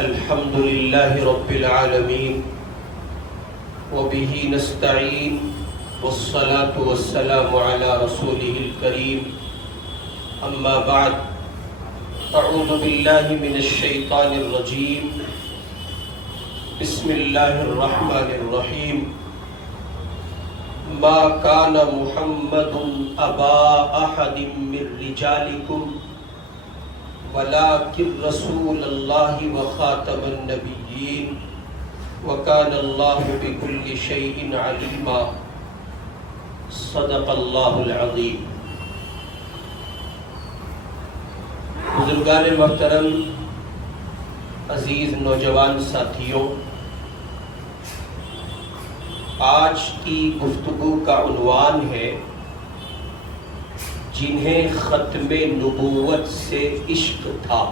الحمد لله رب العالمين وبه نستعين والصلاة والسلام على رسوله الكريم أما بعد أعوذ بالله من الشيطان الرجيم بسم الله الرحمن الرحيم ما كان محمد أبا أحد من رجالكم ولكن رسول الله وخاتم النبيين وكان الله بكل شيء عليما صدق الله العظيم۔ بزرگان محترم، عزیز نوجوان ساتھیوں، آج کی گفتگو کا عنوان ہے جنہیں ختم نبوت سے عشق تھا۔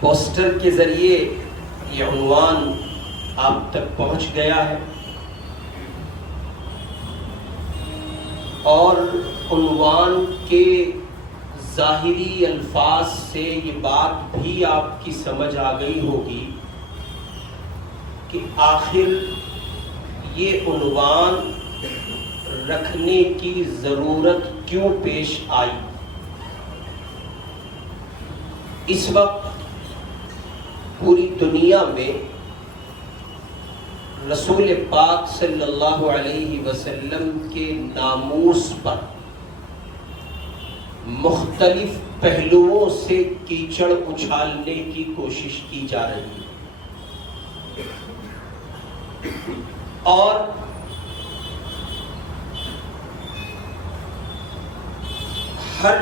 پوسٹر کے ذریعے یہ عنوان آپ تک پہنچ گیا ہے اور عنوان کے ظاہری الفاظ سے یہ بات بھی آپ کی سمجھ آ گئی ہوگی کہ آخر یہ عنوان رکھنے کی ضرورت کیوں پیش آئی۔ اس وقت پوری دنیا میں رسول پاک صلی اللہ علیہ وسلم کے ناموس پر مختلف پہلوؤں سے کیچڑ اچھالنے کی کوشش کی جا رہی ہے اور ہر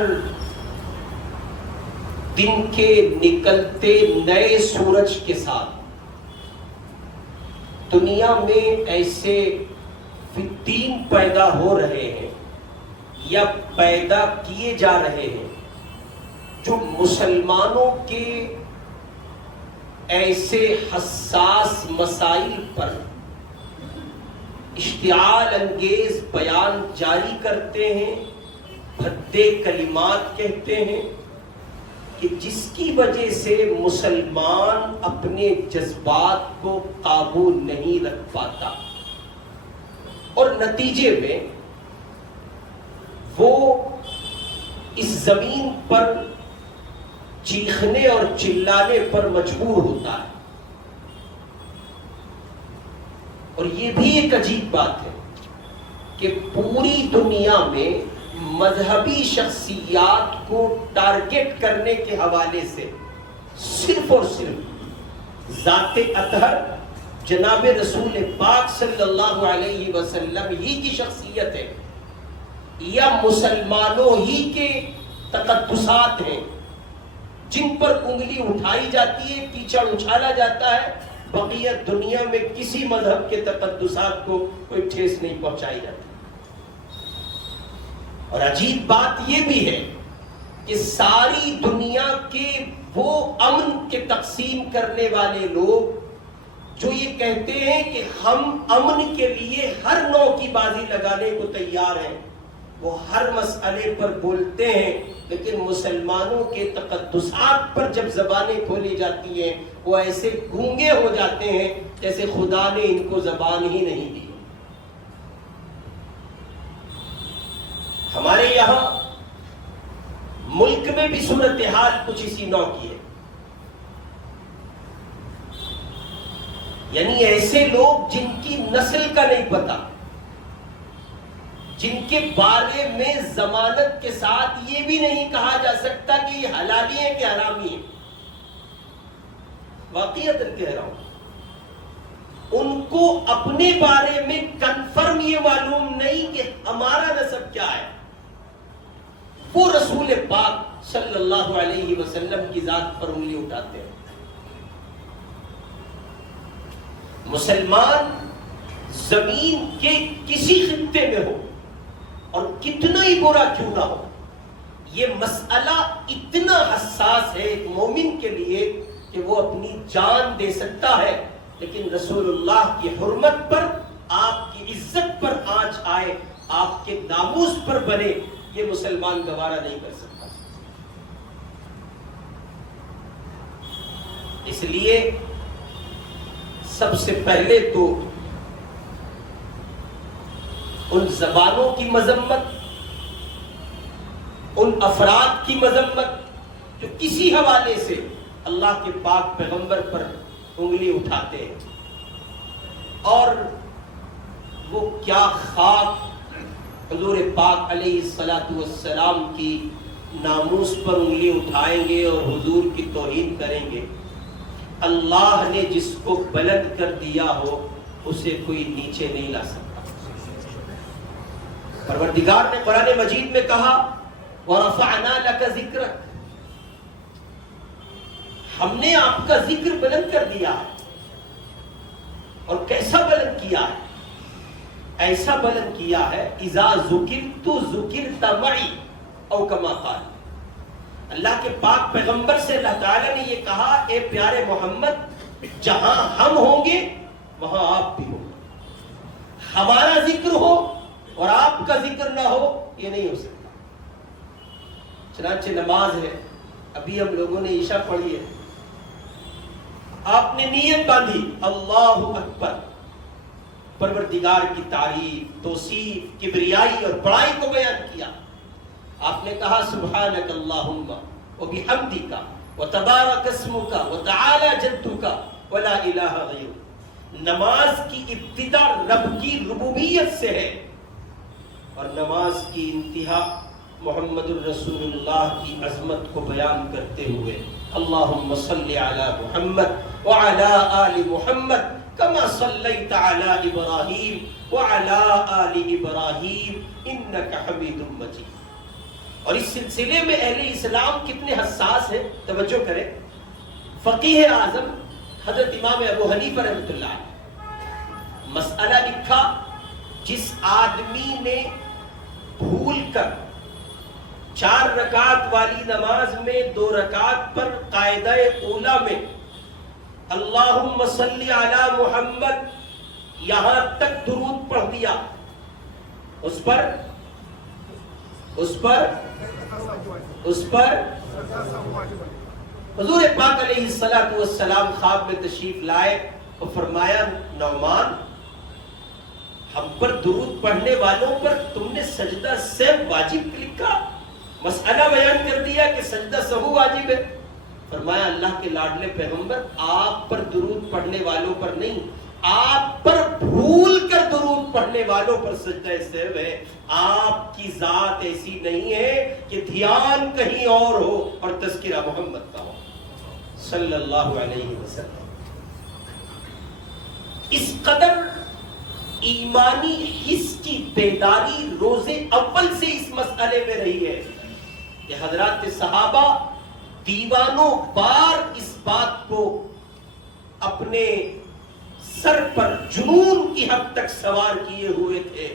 دن کے نکلتے نئے سورج کے ساتھ دنیا میں ایسے فتین پیدا ہو رہے ہیں یا پیدا کیے جا رہے ہیں جو مسلمانوں کے ایسے حساس مسائل پر اشتعال انگیز بیان جاری کرتے ہیں، بھدے کلمات کہتے ہیں کہ جس کی وجہ سے مسلمان اپنے جذبات کو قابو نہیں رکھ پاتا اور نتیجے میں وہ اس زمین پر چیخنے اور چلانے پر مجبور ہوتا ہے۔ اور یہ بھی ایک عجیب بات ہے کہ پوری دنیا میں مذہبی شخصیات کو ٹارگٹ کرنے کے حوالے سے صرف اور صرف ذات اطہر جناب رسول پاک صلی اللہ علیہ وسلم ہی کی شخصیت ہے یا مسلمانوں ہی کے تقدسات ہیں جن پر انگلی اٹھائی جاتی ہے، کیچڑ اچھالا جاتا ہے، بقیہ دنیا میں کسی مذہب کے تقدسات کو کوئی ٹھیس نہیں پہنچائی جاتی۔ اور عجیب بات یہ بھی ہے کہ ساری دنیا کے وہ امن کے تقسیم کرنے والے لوگ جو یہ کہتے ہیں کہ ہم امن کے لیے ہر نوع کی بازی لگانے کو تیار ہیں، وہ ہر مسئلے پر بولتے ہیں لیکن مسلمانوں کے تقدسات پر جب زبانیں کھولی جاتی ہیں وہ ایسے گونگے ہو جاتے ہیں جیسے خدا نے ان کو زبان ہی نہیں دی۔ ہمارے یہاں ملک میں بھی صورتحال کچھ اسی نوع کی ہے، یعنی ایسے لوگ جن کی نسل کا نہیں پتا، جن کے بارے میں ضمانت کے ساتھ یہ بھی نہیں کہا جا سکتا کہ یہ حلالی ہیں کہ حرامی ہیں، واقعیت کہہ رہا ہوں، ان کو اپنے بارے میں کنفرم یہ معلوم نہیں کہ ہمارا نسب کیا ہے۔ وہ رسول پاک صلی اللہ علیہ وسلم کی ذات پر انگلی اٹھاتے ہیں۔ مسلمان زمین کے کسی خطے میں ہو اور کتنا ہی برا کیوں نہ ہو، یہ مسئلہ اتنا حساس ہے ایک مومن کے لیے کہ وہ اپنی جان دے سکتا ہے، لیکن رسول اللہ کی حرمت پر، آپ کی عزت پر آنچ آئے، آپ کے ناموس پر بنے، یہ مسلمان گوارا نہیں کر سکتا۔ اس لیے سب سے پہلے تو ان زبانوں کی مذمت، ان افراد کی مذمت جو کسی حوالے سے اللہ کے پاک پیغمبر پر انگلی اٹھاتے ہیں، اور وہ کیا خاک حضور پاک علیہ الصلوۃ والسلام کی ناموس پر انگلی اٹھائیں گے اور حضور کی توہین کریں گے۔ اللہ نے جس کو بلند کر دیا ہو اسے کوئی نیچے نہیں لا سکتا۔ پروردگار نے قرآن مجید میں کہا وَرَفَعْنَا لَكَ ذِكْرَكَ، ہم نے آپ کا ذکر بلند کر دیا ہے۔ اور کیسا بلند کیا ہے؟ ایسا بلند کیا ہے اذا ذکرت ذکرت معی او کما قال، اللہ کے پاک پیغمبر سے اللہ تعالیٰ نے یہ کہا اے پیارے محمد، جہاں ہم ہوں گے وہاں آپ بھی ہوں گے۔ ہمارا ذکر ہو اور آپ کا ذکر نہ ہو یہ نہیں ہو سکتا۔ چنانچہ نماز ہے، ابھی ہم لوگوں نے عشاء پڑھی ہے، آپ نے نیت باندھی اللہ اکبر، پروردگار کی تعریف، توصیف، کبریائی اور بڑائی کو بیان کیا۔ آپ نے کہا سبحانک اللہم وبحمدک وتبارک اسمک وتعالی جدک ولا الہ غیرک۔ نماز کی ابتدا رب کی ربوبیت سے ہے، اور نماز کی انتہا محمد الرسول اللہ کی عظمت کو بیان کرتے ہوئے اللہم صلی علی محمد وعلی آل محمد کما صلیت علی ابراہیم وعلی آل ابراہیم انک حمید مجید۔ اور اس سلسلے میں اہل اسلام کتنے حساس ہیں، توجہ کریں۔ فقیہ اعظم حضرت امام ابو حنیفہ رحمۃ اللہ علیہ مسئلہ لکھا، جس آدمی نے بھول کر 4 رکعت والی نماز میں 2 رکعت پر قاعدہ اولا میں اللہم صلی علی محمد یہاں تک درود پڑھ دیا، اس پر حضور پاک علیہ الصلوۃ والسلام خواب میں تشریف لائے اور فرمایا نعمان، ہم پر درود پڑھنے والوں پر تم نے سجدہ سہو واجب لکھا، مسئلہ بیان کر دیا کہ سجدہ سہو واجب ہے۔ فرمایا اللہ کے لاڈلے پیغمبر، آپ پر درود پڑھنے والوں پر نہیں، آپ پر بھول کر درود پڑھنے والوں پر سجدہ سہو ہے۔ آپ کی ذات ایسی نہیں ہے کہ دھیان کہیں اور ہو اور تذکرہ محمد کا ہو صلی اللہ علیہ وسلم۔ اس قدر ایمانی حس کی بیداری روز اول سے اس مسئلے میں رہی ہے کہ حضرات صحابہ دیوانوں بار اس بات کو اپنے سر پر جنون کی حد تک سوار کیے ہوئے تھے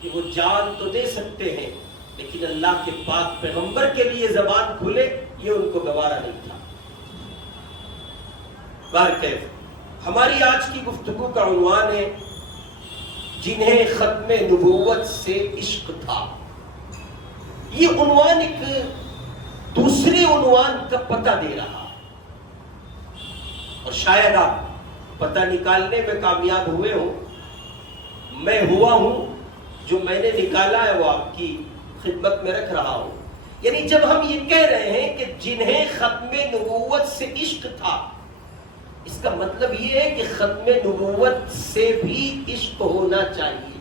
کہ وہ جان تو دے سکتے ہیں لیکن اللہ کے پاک پیغمبر کے لیے زبان کھلے یہ ان کو گوارا نہیں تھا۔ بہرکیف ہماری آج کی گفتگو کا عنوان ہے جنہیں ختم نبوت سے عشق تھا۔ یہ عنوان ایک دوسرے عنوان کا پتہ دے رہا، اور شاید آپ پتہ نکالنے میں کامیاب ہوئے ہوں، میں ہوا ہوں، جو میں نے نکالا ہے وہ آپ کی خدمت میں رکھ رہا ہوں۔ یعنی جب ہم یہ کہہ رہے ہیں کہ جنہیں ختم نبوت سے عشق تھا، اس کا مطلب یہ ہے کہ ختم نبوت سے بھی عشق ہونا چاہیے۔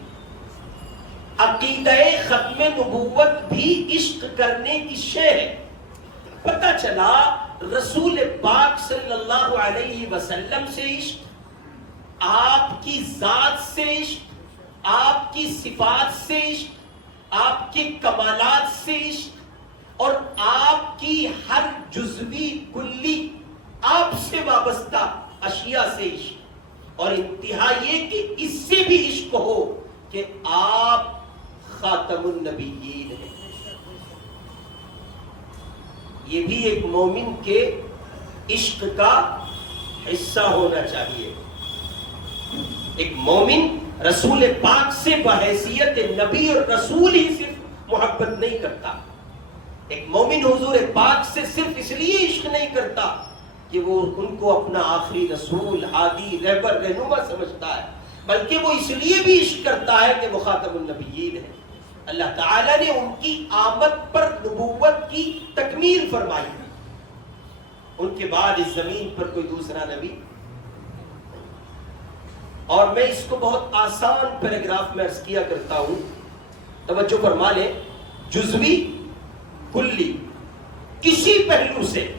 عقیدہ ختم نبوت بھی عشق کرنے کی شے ہے۔ پتہ چلا رسول پاک صلی اللہ علیہ وسلم سے عشق، آپ کی ذات سے عشق، آپ کی صفات سے عشق، آپ کے کمالات سے عشق، اور آپ کی ہر جزوی کلی آپ سے وابستہ اشیاء سے عشق، اور انتہا یہ کہ اس سے بھی عشق ہو کہ آپ خاتم النبیین ہیں۔ یہ بھی ایک مومن کے عشق کا حصہ ہونا چاہیے۔ ایک مومن رسول پاک سے بحیثیت نبی اور رسول ہی صرف محبت نہیں کرتا، ایک مومن حضور پاک سے صرف اس لیے عشق نہیں کرتا کہ کہ وہ ان کو اپنا آخری رسول، ہادی، رہبر، رہنما سمجھتا ہے، بلکہ وہ اس لیے بھی عشق کرتا ہے کہ وہ خاتم النبیین ہے۔ اللہ تعالیٰ نے ان کی آمد پر نبوت کی تکمیل فرمائی، ان کے بعد اس زمین پر کوئی دوسرا نبی۔ اور میں اس کو بہت آسان پیراگراف میں عرض کیا کرتا ہوں، توجہ فرما لیں، جزوی، کلی، کسی پہلو سے،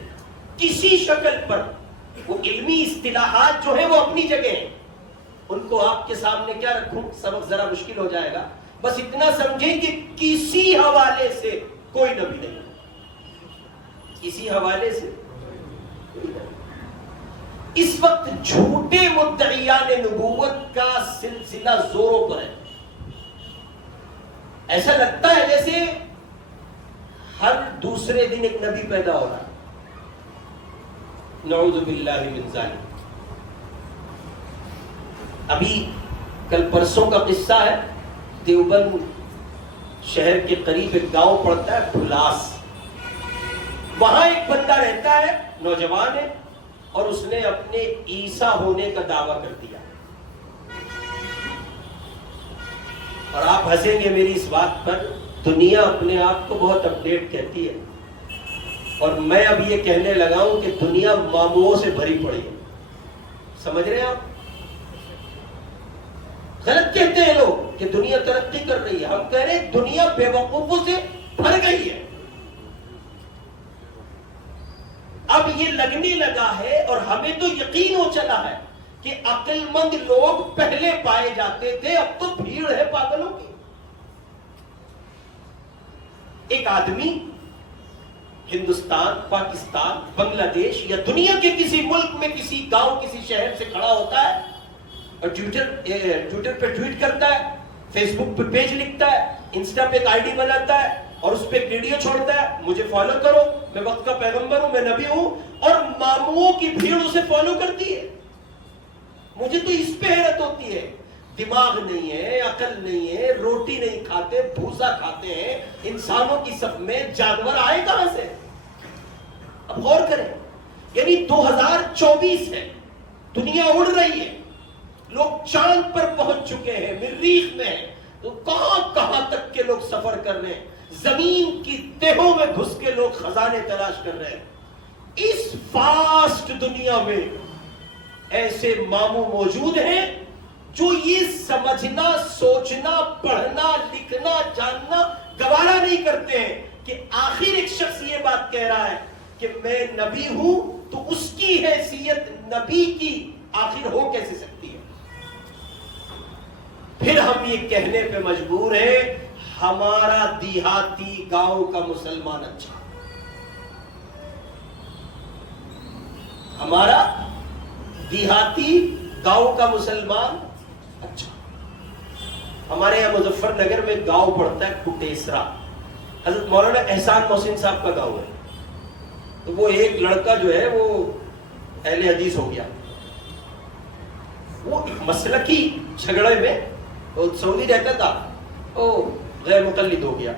کسی شکل پر، وہ علمی اصطلاحات جو ہیں وہ اپنی جگہ ہیں، ان کو آپ کے سامنے کیا رکھوں، سبق ذرا مشکل ہو جائے گا، بس اتنا سمجھیں کہ کسی حوالے سے کوئی نبی نہیں، کسی حوالے سے کوئی نبی۔ اس وقت جھوٹے مدعیان نبوت کا سلسلہ زوروں پر ہے، ایسا لگتا ہے جیسے ہر دوسرے دن ایک نبی پیدا ہو رہا ہے، نعوذ باللہ من ذالک۔ ابھی کل پرسوں کا قصہ ہے، دیوبند شہر کے قریب ایک گاؤں پڑتا ہے پھلاس، وہاں ایک بندہ رہتا ہے، نوجوان ہے، اور اس نے اپنے عیسیٰ ہونے کا دعویٰ کر دیا۔ اور آپ ہنسیں گے میری اس بات پر، دنیا اپنے آپ کو بہت اپڈیٹ کہتی ہے، اور میں اب یہ کہنے لگا ہوں کہ دنیا ماموں سے بھری پڑی ہے، سمجھ رہے ہیں آپ؟ غلط کہتے ہیں لوگ کہ دنیا ترقی کر رہی ہے، ہم کہہ رہے ہیں دنیا بے وقوفوں سے بھر گئی ہے۔ اب یہ لگنے لگا ہے، اور ہمیں تو یقین ہو چلا ہے کہ عقل مند لوگ پہلے پائے جاتے تھے، اب تو بھیڑ ہے پاگلوں کی۔ ایک آدمی ہندوستان، پاکستان، بنگلہ دیش یا دنیا کے کسی ملک میں کسی گاؤں، کسی شہر سے کھڑا ہوتا ہے اور ٹویٹر پہ ٹویٹ کرتا ہے، فیس بک پہ پیج لکھتا ہے، انسٹا پہ ایک آئی ڈی بناتا ہے، اور اس پہ ایک ویڈیو چھوڑتا ہے، مجھے فالو کرو، میں وقت کا پیغمبر ہوں، میں نبی ہوں، اور ماموں کی بھیڑ اسے فالو کرتی ہے۔ مجھے تو اس پہ حیرت ہوتی ہے، دماغ نہیں ہے، عقل نہیں ہے، روٹی نہیں کھاتے، بھوسا کھاتے ہیں، انسانوں کی صف میں جانور آئے کہاں سے؟ اب غور کریں، یعنی 2024 ہے، دنیا اڑ رہی ہے، لوگ چاند پر پہنچ چکے ہیں، مریخ میں ہیں، تو کہاں کہاں تک کے لوگ سفر کر رہے ہیں، زمین کی تہوں میں گھس کے لوگ خزانے تلاش کر رہے ہیں۔ اس فاسٹ دنیا میں ایسے ماموں موجود ہیں جو یہ سمجھنا، سوچنا، پڑھنا، لکھنا، جاننا گوارا نہیں کرتے ہیں کہ آخر ایک شخص یہ بات کہہ رہا ہے کہ میں نبی ہوں، تو اس کی حیثیت نبی کی آخر ہو کیسے سکتی ہے؟ پھر ہم یہ کہنے پہ مجبور ہیں ہمارا دیہاتی گاؤں کا مسلمان اچھا، ہمارا دیہاتی گاؤں کا مسلمان اچھا۔ ہمارے یہاں مظفر نگر میں گاؤں پڑتا ہے کٹیسرا، حضرت مولانا احسان محسن صاحب کا گاؤں ہے، تو وہ ایک لڑکا جو ہے وہ اہل حدیث ہو گیا، وہ ایک مسلکی جھگڑے میں، وہ سعودی رہتا تھا، وہ غیر مقلد ہو گیا۔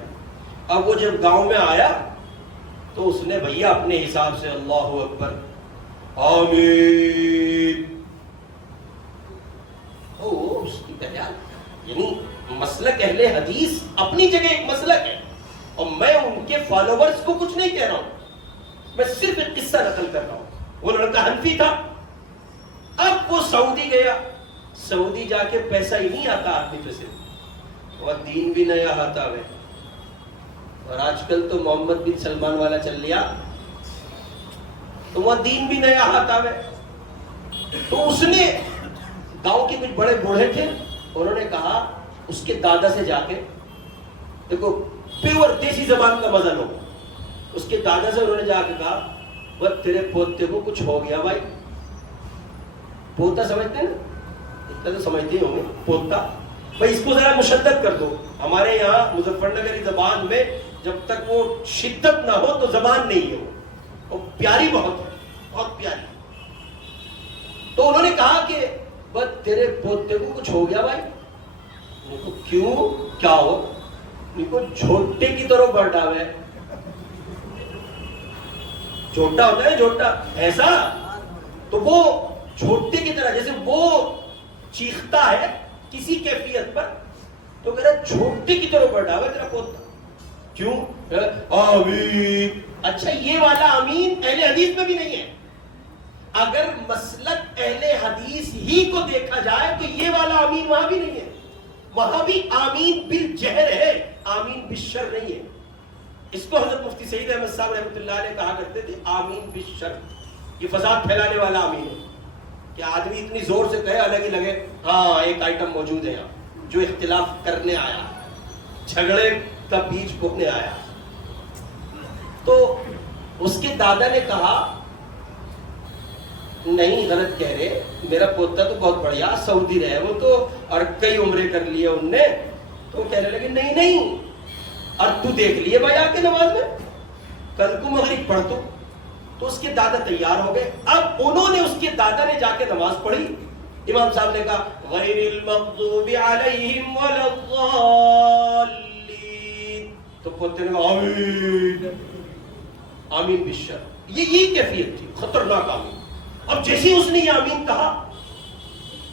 اب وہ جب گاؤں میں آیا تو اس نے بھیا اپنے حساب سے اللہ اکبر آمین، اس کی بیان، یعنی مسلک اہل حدیث اپنی جگہ ایک مسلک ہے، اور میں ان کے فالوورز کو کچھ نہیں کہہ رہا ہوں، میں صرف ایک قصہ نقل کر رہا ہوں۔ وہ لڑکا حنفی تھا، اب وہ سعودی گیا، سعودی جا کے پیسہ ہی نہیں آتا آدمی پہ سے، اور دین بھی نیا آتا ہے، اور آج کل تو محمد بن سلمان والا چل لیا، تو وہ دین بھی نیا آتا ہے۔ تو اس نے گاؤں کے کچھ بڑے بوڑھے تھے، انہوں نے کہا اس کے دادا سے جا کے، دیکھو پیور دیسی زبان کا مزہ لو، اس کے دادا سے انہوں نے جا کے کہا وہ تیرے پوتے کو کچھ ہو گیا بھائی، پوتا سمجھتے ہیں نا، اتنا تو سمجھتے ہی ہوں گے، پوتا بھائی اس کو ذرا مشدد کر دو۔ ہمارے یہاں مظفر نگری زبان میں جب تک وہ شدت نہ ہو تو زبان نہیں ہے، وہ پیاری بہت ہے، بہت پیاری۔ تو انہوں نے کہا کہ بس تیرے پوتے کو کچھ ہو گیا بھائی، کیوں کیا ہو؟ جھوٹے کی طرح بڑھا ہے، چھوٹا ہوتا ہے چھوٹا ایسا، تو وہ جھوٹے کی طرح جیسے وہ چیختا ہے کسی کیفیت پر تو میرا جھوٹے کی طرح بیٹھا ہوا تیرا پوتا. کیوں؟ آمین. اچھا یہ والا آمین اہل حدیث میں بھی نہیں ہے. اگر مسلک اہل حدیث ہی کو دیکھا جائے تو یہ والا آمین وہاں بھی نہیں ہے. وہاں بھی آمین بالجہر ہے, آمین بالشر نہیں ہے. اس کو حضرت مفتی سعید احمد صاحب رحمۃ اللہ علیہ کہا کرتے تھے آمین بالشر. یہ فساد پھیلانے والا آمین ہے کہ آدمی اتنی زور سے کہے الگ ہی لگے ہاں ایک آئٹم موجود ہے یہاں جو اختلاف کرنے آیا, جھگڑے کا بیج بونے آیا. تو اس کے دادا نے کہا نہیں غلط کہہ رہے, میرا پوتا تو بہت بڑھیا سعودی رہے وہ تو, اور کئی عمرے کر لیے ان نے. تو کہنے لگے نہیں نہیں, اور تو دیکھ لیے بھائی آ کے نماز میں کل کو مغرب پڑھ تو اس کے دادا تیار ہو گئے. اب انہوں نے اس کے دادا نے جا کے نماز پڑھی. امام صاحب نے کہا غیر المغضوب علیہم ولا الضالین, تو پوتے نے کہا آمین آمین بالشر. یہی کیفیت تھی, خطرناک آمین. اب جیسے اس نے یہ آمین کہا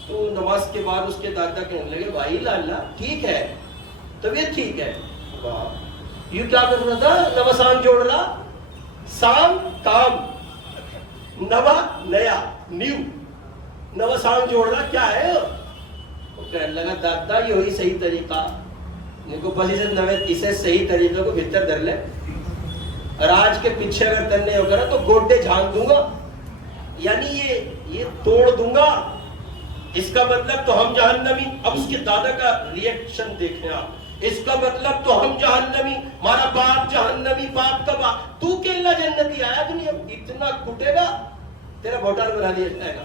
تو نماز کے بعد اس کے دادا کہنے لگے بھائی لالا ٹھیک ہے, طبیعت ٹھیک ہے. یہ کیا کر رہا تھا؟ نوسان جوڑ رہا, سام کام, نوا نیا, نیو, نوسان جوڑ رہا کیا ہے؟ وہ کہنے لگا دادا یہ وہی صحیح طریقہ, ان کو بس اسے صحیح طریقے کو بہتر دھر لے, اور آج کے پیچھے اگر تننے ہو کرا تو گوڈے جھانک دوں گا, یعنی یہ توڑ دوں گا. اس کا مطلب تو ہم جہنمی. اب اس کے دادا کا ریئیکشن دیکھیں آپ. اس کا مطلب تو ہم جہنمی, ہمارا باپ جہنمی, باپ کا باپ, تو کہ اللہ جنتی آیا دنیا میں, اتنا کٹے گا تیرا بھوٹال بنا دیا جائے گا.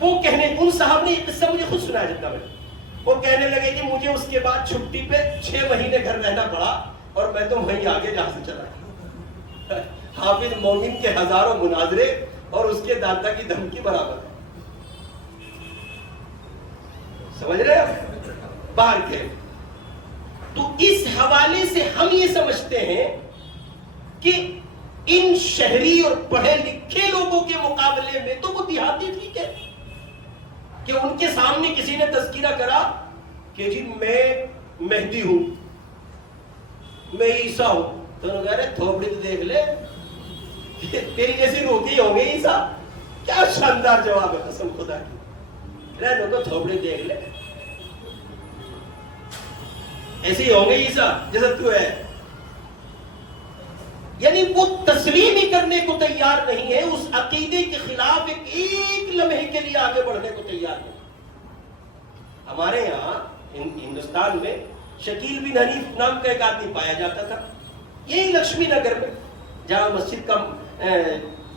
وہ کہنے, ان صاحب نے یہ قصہ مجھے خود سنا جتنا میں, وہ کہنے لگے کہ مجھے اس کے بعد چھٹی پہ 6 مہینے گھر رہنا پڑا اور میں تو وہیں آگے جہاں سے چلا. حافظ مومن کے ہزاروں مناظرے اور اس کے دادا کی دھمکی برابر ہے. سمجھ رہے ہیں باہر کے. تو اس حوالے سے ہم یہ سمجھتے ہیں کہ ان شہری اور پڑھے لکھے لوگوں کے مقابلے میں تو وہ دیہاتی ٹھیک ہے کہ ان کے سامنے کسی نے تذکرہ کرا کہ جی میں مہدی ہوں, میں عیسیٰ ہوں, تو انہوں نے کہا رہے تھوپڑی تو دیکھ لے تیری جیسی روتی ہوں گے عیسیٰ. کیا شاندار جواب ہے قسم خدا کی, رہنے کو تھوپڑی دیکھ لے ایسے ہی ہوں گے عیسیٰ جیسا تو ہے. یعنی وہ تسلیم ہی کرنے کو تیار نہیں ہے, اس عقیدے کے خلاف ایک لمحے کے لیے آگے بڑھنے کو تیار نہیں. ہمارے یہاں ہندوستان میں شکیل بن حنیف نام کا ایک آدمی پایا جاتا تھا, یہی لکشمی نگر میں, جہاں مسجد کا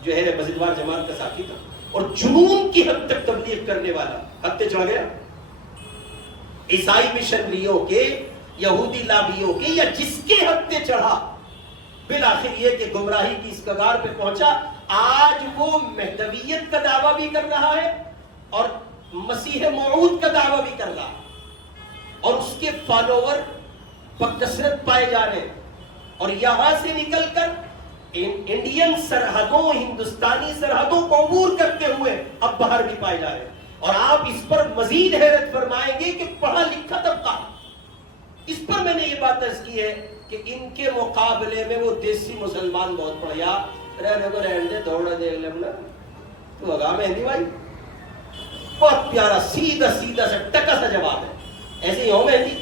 جو ہے مسجدوار جماعت کا ساتھی تھا, اور جنون کی حد تک تبلیغ کرنے والا. حد تک چڑھ گیا, عیسائی مشنریوں کے, یہودی لابیوں کے, یا جس کے حد تک چڑھا, بالآخر یہ کہ گمراہی کی اس کگار پہ پہنچا. آج وہ مہدویت کا دعویٰ بھی کر رہا ہے اور مسیح موعود کا دعویٰ بھی کر رہا ہے, اور اس کے فالوور بکثرت پائے جا رہے ہیں. اور یہاں سے نکل کر انڈین سرحدوں, ہندوستانی سرحدوں کو عبور کرتے ہوئے اب باہر بھی پائے جا رہے ہیں. اور آپ اس پر مزید حیرت فرمائیں گے کہ پڑھا لکھا طبقہ, اس پر میں نے یہ بات عرض کی ہے کہ ان کے مقابلے میں وہ دیسی مسلمان بہت پڑھیا, رہنے کو رہنے دے, دوڑا دے لینا تو لگا مہندی بھائی, بہت پیارا سیدھا سیدھا سا ٹکا سا جواب ہے, ایسے ہی ہو مہندی.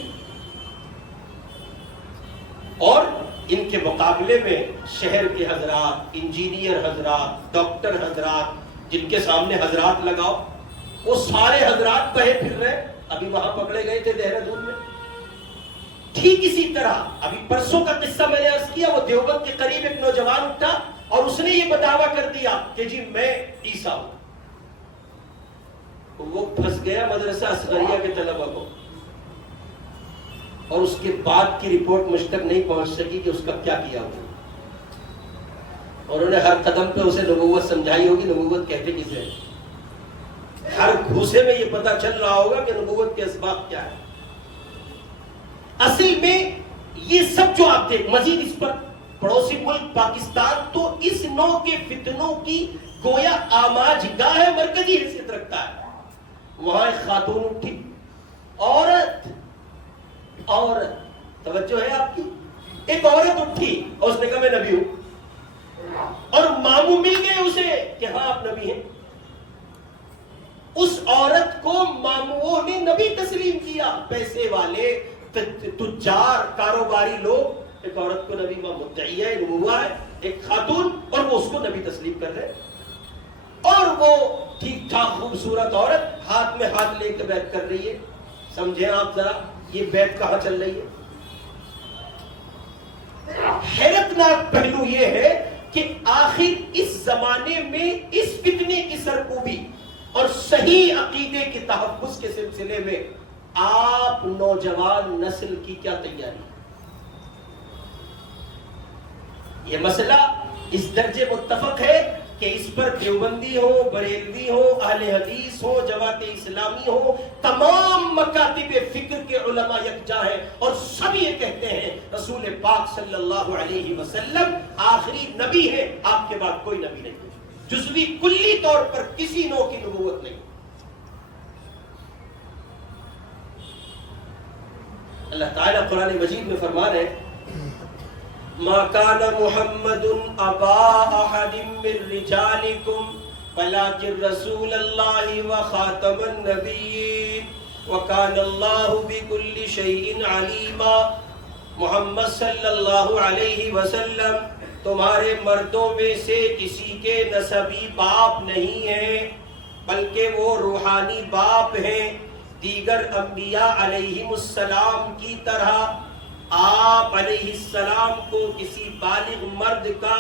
اور ان کے مقابلے میں شہر کے حضرات, انجینئر حضرات, ڈاکٹر حضرات, جن کے سامنے حضرات لگاؤ, وہ سارے حضرات بہے پھر رہے. ابھی وہاں پکڑے گئے تھے دہرادون میں. ٹھیک اسی طرح ابھی پرسوں کا قصہ میں نے عرض کیا, وہ دیوبند کے قریب ایک نوجوان اٹھا اور اس نے یہ دعویٰ کر دیا کہ جی میں عیسیٰ ہوں. وہ پھنس گیا مدرسہ اصغریہ کے طلبہ کو, اور اس کے بعد کی رپورٹ مجھ تک نہیں پہنچ سکی کہ اس کا کیا کیا ہوا. اور انہوں نے ہر قدم پہ اسے نبوت سمجھائی ہوگی. نبوت کہتے کسے, ہر گھوسے میں یہ پتا چل رہا ہوگا کہ نبوت کے اسباب کیا ہے. اصل میں یہ سب جو آپ دیکھ, مزید اس پر پڑوسی ملک پاکستان تو اس نوع کے فتنوں کی گویا آماج گاہ مرکزی حیثیت رکھتا ہے. وہاں ایک خاتون اٹھی, عورت توجہ ہے آپ کی, ایک عورت اٹھی اور اس نے کہا میں نبی ہوں, اور ماموں مل گئے اسے کہ ہاں آپ نبی ہیں. اس عورت کو ماموں نے نبی تسلیم کیا. پیسے والے تجار کاروباری لوگ ایک عورت کو نبی مدعی ہے, نبوہ ہے, ایک خاتون, اور وہ اس کو نبی تسلیم کر رہے. اور وہ ٹھیک ٹھاک خوبصورت عورت ہاتھ میں ہاتھ لے کے بیعت کر رہی ہے. سمجھیں آپ ذرا یہ بیعت کہاں چل رہی ہے. حیرت ناک پہلو یہ ہے کہ آخر اس زمانے میں اس فتنے کی سرکوبی اور صحیح عقیدے کے تحفظ کے سلسلے میں آپ نوجوان نسل کی کیا تیاری ہے. یہ مسئلہ اس درجے متفق ہے کہ اس پر دیوبندی ہو, بریلوی ہو, اہل حدیث ہو, جماعت اسلامی ہو, تمام مکاتب فکر کے علماء یکجا ہیں اور سب یہ کہتے ہیں رسول پاک صلی اللہ علیہ وسلم آخری نبی ہے, آپ کے بعد کوئی نبی نہیں, جزوی کلی طور پر کسی نوع کی نبوت نہیں. اللہ تعالیٰ قرآن مجید میں فرما رہے ہیں ما كان محمد ابا احد من رجالكم ولكن رسول الله وخاتم النبيين وكان الله بكل شيء عليما. محمد صلی اللہ علیہ وسلم تمہارے مردوں میں سے کسی کے نسبی باپ نہیں ہیں بلکہ وہ روحانی باپ ہیں. دیگر انبیاء علیہم السلام کی طرح آپ علیہ السلام کو کسی بالغ مرد کا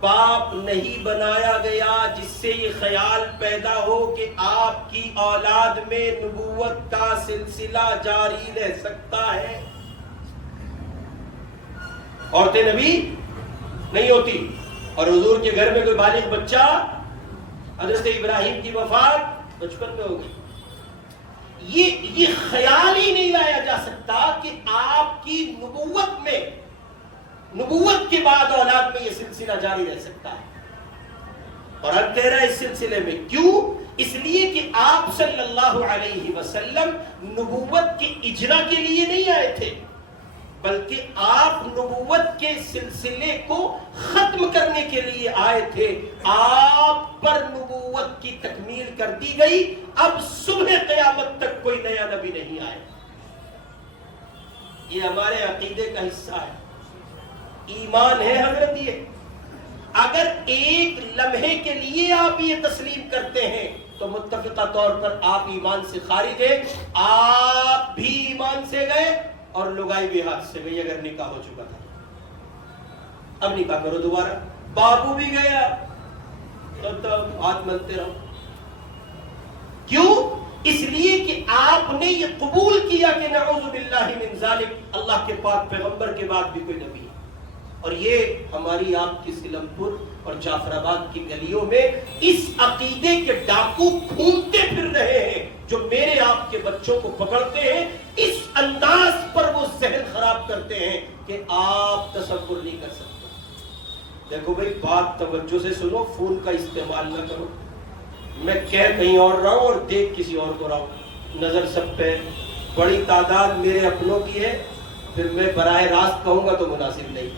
باپ نہیں بنایا گیا جس سے یہ خیال پیدا ہو کہ آپ کی اولاد میں نبوت کا سلسلہ جاری رہ سکتا ہے. عورتیں نبی نہیں ہوتی, اور حضور کے گھر میں کوئی بالغ بچہ, حضرت ابراہیم کی وفات بچپن میں ہو گئی. یہ خیال ہی نہیں لایا جا سکتا کہ آپ کی نبوت کے بعد اولاد میں یہ سلسلہ جاری رہ سکتا ہے. اور اب کہہ رہا ہے اس سلسلے میں کیوں؟ اس لیے کہ آپ صلی اللہ علیہ وسلم نبوت کے اجرا کے لیے نہیں آئے تھے بلکہ آپ نبوت کے سلسلے کو ختم کرنے کے لیے آئے تھے. آپ پر نبوت کی تکمیل کر دی گئی, اب صبح قیامت تک کوئی نیا نبی نہیں آئے. یہ ہمارے عقیدے کا حصہ ہے, ایمان ہے حضرت. یہ اگر ایک لمحے کے لیے آپ یہ تسلیم کرتے ہیں تو متفقہ طور پر آپ ایمان سے خارج ہیں. آپ بھی ایمان سے گئے اور لگائی بھی ہاتھ سے گئی اگر نکاح ہو چکا تھا. اب نکاح کرو دوبارہ. بابو بھی گیا تو ہاتھ ملتے رہو. کیوں؟ اس لیے کہ آپ نے یہ قبول کیا کہ نعوذ باللہ من ذالک اللہ کے پاک پیغمبر کے بعد بھی کوئی نبی ہے. اور یہ ہماری آپ کی سیلم پور اور جعفر آباد کی گلیوں میں اس عقیدے کے ڈاکو گھومتے پھر رہے ہیں جو میرے آپ کے بچوں کو پکڑتے ہیں, اس انداز پر وہ ذہن خراب کرتے ہیں کہ آپ تصور نہیں کر سکتے. دیکھو بھائی بات توجہ سے سنو, فون کا استعمال نہ کرو. میں کہہ کہیں اور رہا ہوں اور دیکھ کسی اور کو رہا ہوں. نظر سب پہ, بڑی تعداد میرے اپنوں کی ہے, پھر میں براہ راست کہوں گا تو مناسب نہیں.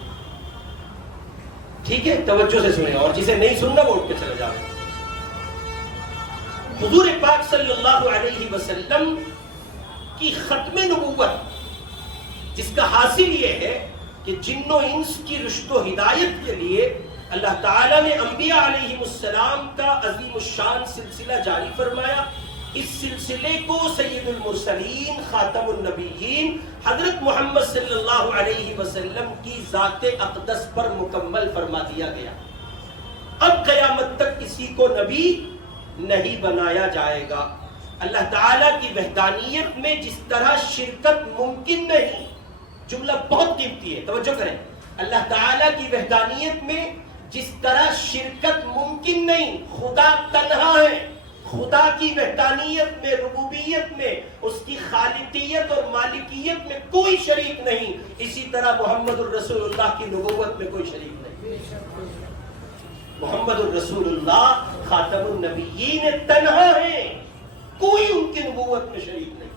ٹھیک ہے, توجہ سے سنیں, اور جسے نہیں سننا وہ اٹھ کے چلے جاؤ. حضور پاک صلی اللہ علیہ وسلم کی ختم نبوت جس کا حاصل یہ ہے کہ جن و انس کی رشد و ہدایت کے لیے اللہ تعالیٰ نے انبیاء علیہ السلام کا عظیم الشان سلسلہ جاری فرمایا. اس سلسلے کو سید المرسلین خاتم النبیین حضرت محمد صلی اللہ علیہ وسلم کی ذات اقدس پر مکمل فرما دیا گیا. اب قیامت تک کسی کو نبی نہیں بنایا جائے گا. اللہ تعالیٰ کی وحدانیت میں جس طرح شرکت ممکن نہیں, جملہ بہت قیمتی ہے, توجہ کریں. اللہ تعالیٰ کی وحدانیت میں جس طرح شرکت ممکن نہیں, خدا تنہا ہے. خدا کی وحدانیت میں, ربوبیت میں, اس کی خالقیت اور مالکیت میں کوئی شریک نہیں, اسی طرح محمد الرسول اللہ کی نبوت میں کوئی شریک نہیں. محمد الرسول اللہ خاتم النبیین تنہا ہیں، کوئی ان کی نبوت میں شریک نہیں۔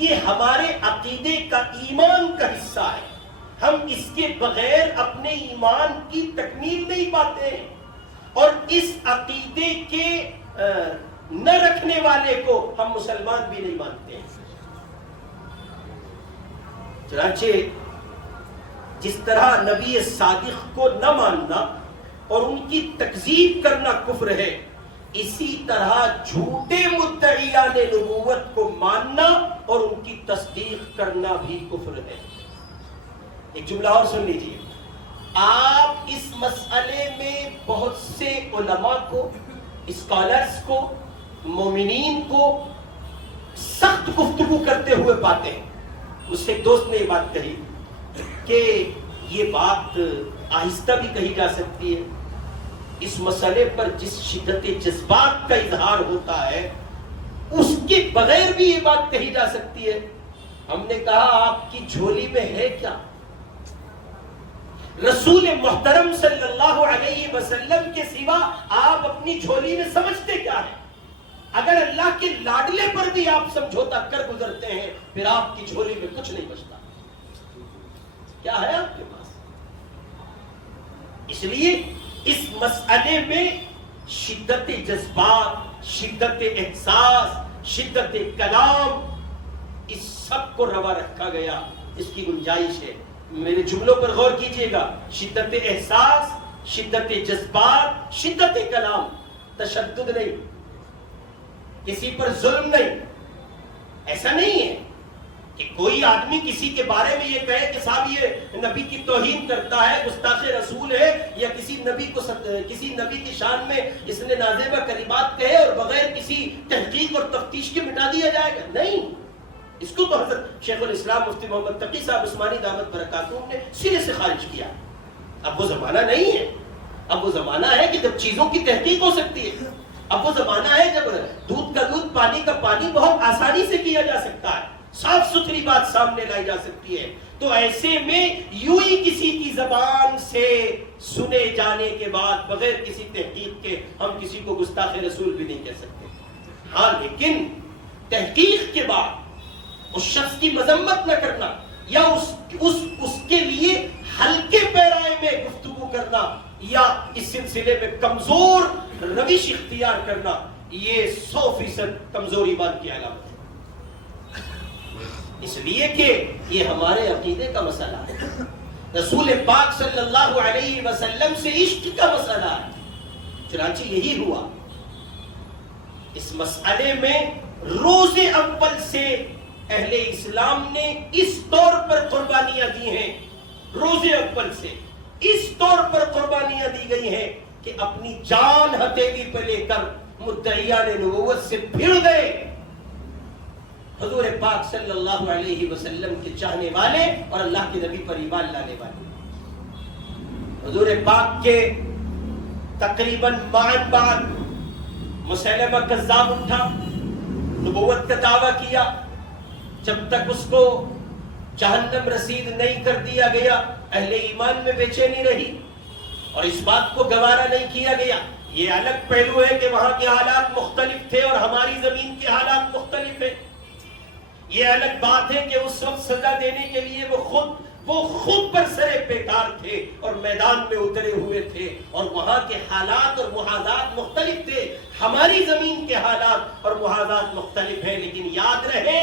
یہ ہمارے عقیدے کا ایمان کا حصہ ہے، ہم اس کے بغیر اپنے ایمان کی تکمیل نہیں پاتے ہیں، اور اس عقیدے کے نہ رکھنے والے کو ہم مسلمان بھی نہیں مانتے ہیں۔ چنانچہ جس طرح نبی صادق کو نہ ماننا اور ان کی تکذیب کرنا کفر ہے، اسی طرح جھوٹے مدعیان نبوت کو ماننا اور ان کی تصدیق کرنا بھی کفر ہے۔ ایک جملہ اور سن لیجیے، آپ اس مسئلے میں بہت سے علماء کو، اسکالرز کو، مومنین کو سخت گفتگو کرتے ہوئے پاتے ہیں۔ مجھ سے ایک دوست نے یہ بات کہی کہ یہ بات آہستہ بھی کہی جا سکتی ہے، اس مسئلے پر جس شدت جذبات کا اظہار ہوتا ہے اس کے بغیر بھی یہ بات کہی جا سکتی ہے۔ ہم نے کہا آپ کی جھولی میں ہے کیا؟ رسول محترم صلی اللہ علیہ وسلم کے سوا آپ اپنی جھولی میں سمجھتے کیا ہے؟ اگر اللہ کے لاڈلے پر بھی آپ سمجھوتا کر گزرتے ہیں پھر آپ کی جھولی میں کچھ نہیں بچتا۔ کیا ہے آپ کے پاس؟ اس لیے اس مسئلے میں شدت جذبات، شدت احساس، شدت کلام، اس سب کو روا رکھا گیا، اس کی گنجائش ہے۔ میرے جملوں پر غور کیجئے گا، شدت احساس، شدت جذبات، شدت کلام، تشدد نہیں، کسی پر ظلم نہیں۔ ایسا نہیں ہے کہ کوئی آدمی کسی کے بارے میں یہ کہے کہ صاحب یہ نبی کی توہین کرتا ہے، گستاخ رسول ہے، یا کسی نبی کی شان میں اس نے نازیبہ کلمات کہے اور بغیر کسی تحقیق اور تفتیش کے مٹا دیا جائے گا۔ نہیں، اس کو تو حضرت شیخ الاسلام مفتی محمد تقی صاحب عثمانی دعوت برکاتہ نے سرے سے خارج کیا۔ اب وہ زمانہ نہیں ہے، اب وہ زمانہ ہے کہ جب چیزوں کی تحقیق ہو سکتی ہے، اب وہ زمانہ ہے جب دودھ کا دودھ، پانی کا پانی بہت آسانی سے کیا جا سکتا ہے، صاف ستھری بات سامنے لائی جا سکتی ہے۔ تو ایسے میں یوں ہی کسی کی زبان سے سنے جانے کے بعد بغیر کسی تحقیق کے ہم کسی کو گستاخ رسول بھی نہیں کہہ سکتے۔ ہاں لیکن تحقیق کے بعد اس شخص کی مذمت نہ کرنا یا اس کے لیے ہلکے پیرائے میں گفتگو کرنا یا اس سلسلے میں کمزور روش اختیار کرنا، یہ 100% کمزور ایمان کی علامت ہے۔ اس لیے کہ یہ ہمارے عقیدے کا مسئلہ ہے، رسول پاک صلی اللہ علیہ وسلم سے عشق کا مسئلہ ہے۔ چنانچہ یہی ہوا، اس مسئلے میں روز اول سے اہل اسلام نے اس طور پر قربانیاں دی ہیں، روز اول سے اس طور پر قربانیاں دی گئی ہیں کہ اپنی جان ہتھیلی پہ لے کر مدعیان نبوت سے بھڑ گئے۔ حضور پاک صلی اللہ علیہ وسلم کے چاہنے والے اور اللہ کے نبی پر ایمان لانے والے، حضور پاک کے تقریباً معاً بعد مسیلمہ کذاب اٹھا، نبوت کا دعویٰ کیا۔ جب تک اس کو جہنم رسید نہیں کر دیا گیا اہل ایمان میں بے چینی رہی اور اس بات کو گوارا نہیں کیا گیا۔ یہ الگ پہلو ہے کہ وہاں کے حالات مختلف تھے اور ہماری زمین کے حالات مختلف ہیں۔ یہ الگ بات ہے کہ اس وقت سزا دینے کے لیے وہ خود برسرے پیکار تھے اور میدان میں اترے ہوئے تھے، اور وہاں کے حالات اور محاذات مختلف تھے۔ ہماری زمین کے حالات اور محاذات مختلف ہیں، لیکن یاد رہے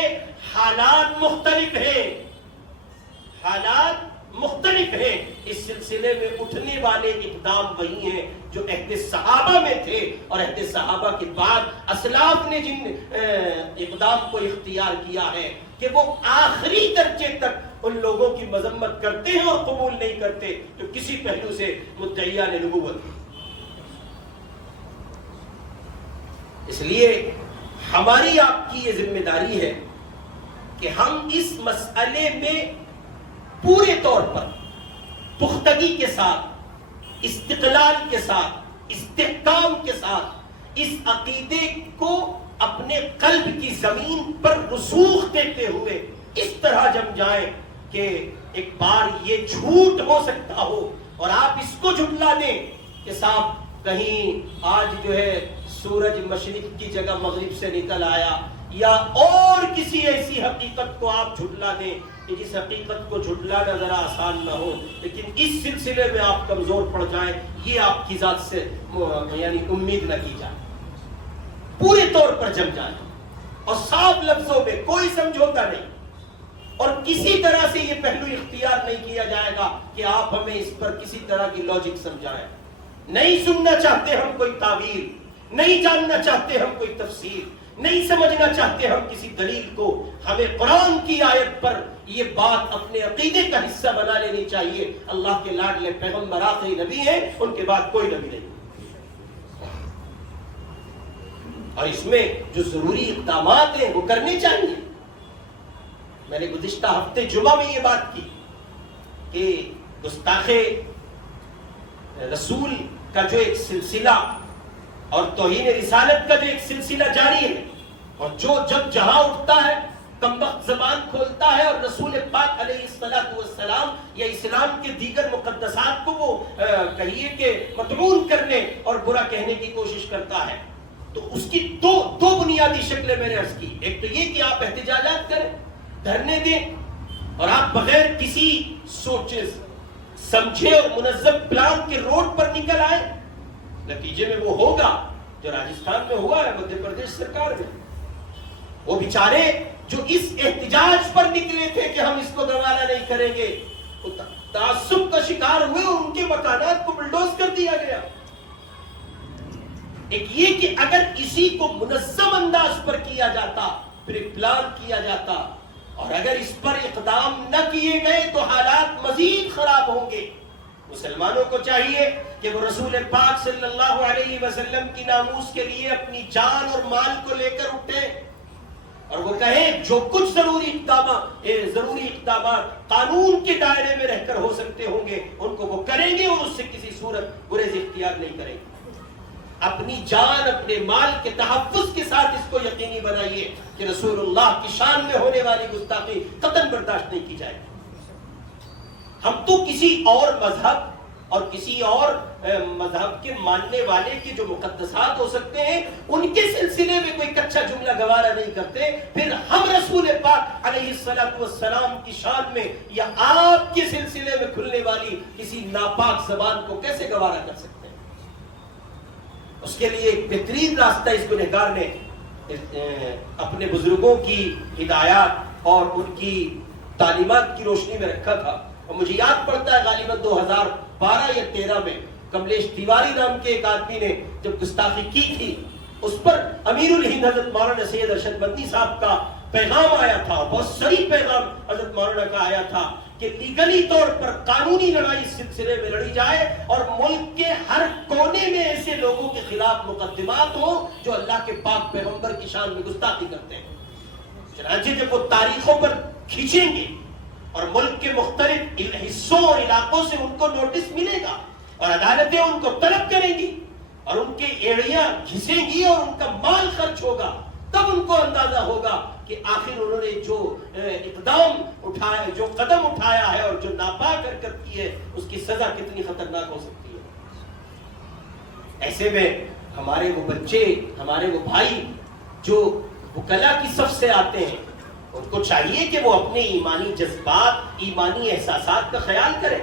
حالات مختلف ہیں، حالات مختلف ہیں۔ اس سلسلے میں اٹھنے والے اقدام وہی ہیں جو عہد صحابہ میں تھے، اور عہد صحابہ کے بعد اسلاف نے جن اقدام کو اختیار کیا ہے کہ وہ آخری درجے تک ان لوگوں کی مذمت کرتے ہیں اور قبول نہیں کرتے جو کسی پہلو سے مدعیان نبوت ہیں۔ اس لیے ہماری آپ کی یہ ذمہ داری ہے کہ ہم اس مسئلے میں پورے طور پر پختگی کے ساتھ، استقلال کے ساتھ، استحکام کے ساتھ اس عقیدے کو اپنے قلب کی زمین پر رسوخ دیتے ہوئے اس طرح جم جائیں کہ ایک بار یہ جھوٹ ہو سکتا ہو اور آپ اس کو جھٹلا دیں کہ صاحب کہیں آج جو ہے سورج مشرق کی جگہ مغرب سے نکل آیا، یا اور کسی ایسی حقیقت کو آپ جھٹلا دیں کہ جس حقیقت کو جھٹلانا ذرا آسان نہ ہو، لیکن اس سلسلے میں آپ کمزور پڑ جائیں، یہ آپ کی ذات سے یعنی امید نہ کی جائے، پورے طور پر جم جائیں اور صاف لفظوں میں کوئی سمجھوتا نہیں، اور کسی طرح سے یہ پہلو اختیار نہیں کیا جائے گا کہ آپ ہمیں اس پر کسی طرح کی لاجک سمجھائیں۔ نہیں سننا چاہتے ہم کوئی تعویل، نہیں جاننا چاہتے ہم کوئی تفسیر، نہیں سمجھنا چاہتے ہم کسی دلیل کو، ہمیں قرآن کی آیت پر یہ بات اپنے عقیدے کا حصہ بنا لینی چاہیے۔ اللہ کے لاڈلے پیغمبر آخری نبی ہیں، ان کے بعد کوئی نبی نہیں، اور اس میں جو ضروری اقدامات ہیں وہ کرنے چاہیے۔ میں نے گزشتہ ہفتے جمعہ میں یہ بات کی کہ گستاخ رسول کا جو ایک سلسلہ اور توہین رسالت کا جو ایک سلسلہ جاری ہے، اور جو جب جہاں اٹھتا ہے کمبخت زبان کھولتا ہے اور رسول پاک علیہ السلام یا اسلام کے دیگر مقدسات کو وہ کہیے کہ مطعون کرنے اور برا کہنے کی کوشش کرتا ہے، تو اس کی دو بنیادی شکلیں میں نے عرض کی۔ ایک تو یہ کہ آپ احتجاجات کریں، دھرنے دیں، اور آپ بغیر کسی سوچے سمجھے اور منظم پلان کے روڈ پر نکل آئے، نتیجے میں وہ ہوگا جو راجستھان میں ہوا ہے، مدھیہ پردیش سرکار میں۔ وہ بیچارے جو اس احتجاج پر نکلے تھے کہ ہم اس کو گوارا نہیں کریں گے، وہ تعصب کا شکار ہوئے اور ان کے مکانات کو بلڈوز کر دیا گیا۔ ایک یہ کہ اگر اسی کو منظم انداز پر کیا جاتا، پھر پلان کیا جاتا، اور اگر اس پر اقدام نہ کیے گئے تو حالات مزید خراب ہوں گے۔ مسلمانوں کو چاہیے کہ وہ رسول پاک صلی اللہ علیہ وسلم کی ناموس کے لیے اپنی جان اور مال کو لے کر اٹھیں، اور وہ کہیں جو کچھ ضروری اقدامات قانون کے دائرے میں رہ کر ہو سکتے ہوں گے ان کو وہ کریں گے، اور اس سے کسی صورت گریز اختیار نہیں کریں گے۔ اپنی جان اپنے مال کے تحفظ کے ساتھ اس کو یقینی بنائیے کہ رسول اللہ کی شان میں ہونے والی گستاخی قطعاً برداشت نہیں کی جائے گی۔ ہم تو کسی اور مذہب اور کسی اور مذہب کے ماننے والے کے جو مقدسات ہو سکتے ہیں ان کے سلسلے میں کوئی کچا جملہ گوارا نہیں کرتے، پھر ہم رسول پاک علیہ السلام کی شان میں یا آپ کے سلسلے میں کھلنے والی کسی ناپاک زبان کو کیسے گوارا کر سکتے ہیں؟ اس کے لیے ایک بہترین راستہ اس گنہگار نے اپنے بزرگوں کی ہدایات اور ان کی تعلیمات کی روشنی میں رکھا تھا، اور مجھے یاد پڑتا ہے غالباً 2012 یا 13 میں کملیش تیواری نام کے ایک آدمی نے جب گستاخی کی تھی، اس پر امیر الہند حضرت مولانا سید ارشد مدنی صاحب کا پیغام آیا تھا، اور بہت صریح پیغام حضرت مولانا کا آیا تھا کہ لیگلی طور پر قانونی لڑائی اس سلسلے میں لڑی جائے، اور ملک کے ہر کونے میں ایسے لوگوں کے خلاف مقدمات ہوں جو اللہ کے پاک پیغمبر کی شان میں گستاخی کرتے ہیں۔ چنانچہ جب وہ تاریخوں پر کھینچیں گے اور ملک کے مختلف حصوں اور علاقوں سے ان کو نوٹس ملے گا اور عدالتیں ان کو طلب کریں گی اور ان کے ایڑیاں گھسیں گی اور ان کا مال خرچ ہوگا، تب ان کو اندازہ ہوگا کہ آخر انہوں نے جو اقدام اٹھایا، جو قدم اٹھایا ہے اور جو ناپاک حرکت کی ہے اس کی سزا کتنی خطرناک ہو سکتی ہے۔ ایسے میں ہمارے وہ بچے، ہمارے وہ بھائی جو وکلا کی صف سے آتے ہیں، ان کو چاہیے کہ وہ اپنے ایمانی جذبات، ایمانی احساسات کا خیال کریں،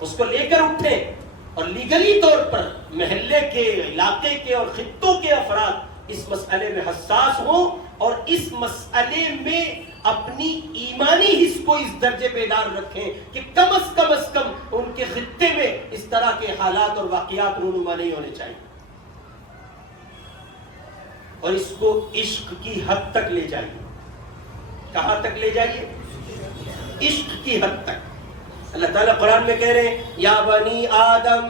اس کو لے کر اٹھیں، اور لیگلی طور پر محلے کے، علاقے کے اور خطوں کے افراد اس مسئلے میں حساس ہوں، اور اس مسئلے میں اپنی ایمانی حص کو اس درجے بیدار رکھیں کہ کم از کم ان کے خطے میں اس طرح کے حالات اور واقعات رونما نہیں ہونے چاہیے، اور اس کو عشق کی حد تک لے جائیے۔ کہاں تک لے جائیے؟ عشق کی حد تک۔ اللہ تعالیٰ قرآن میں کہہ رہے ہیں یا بنی آدم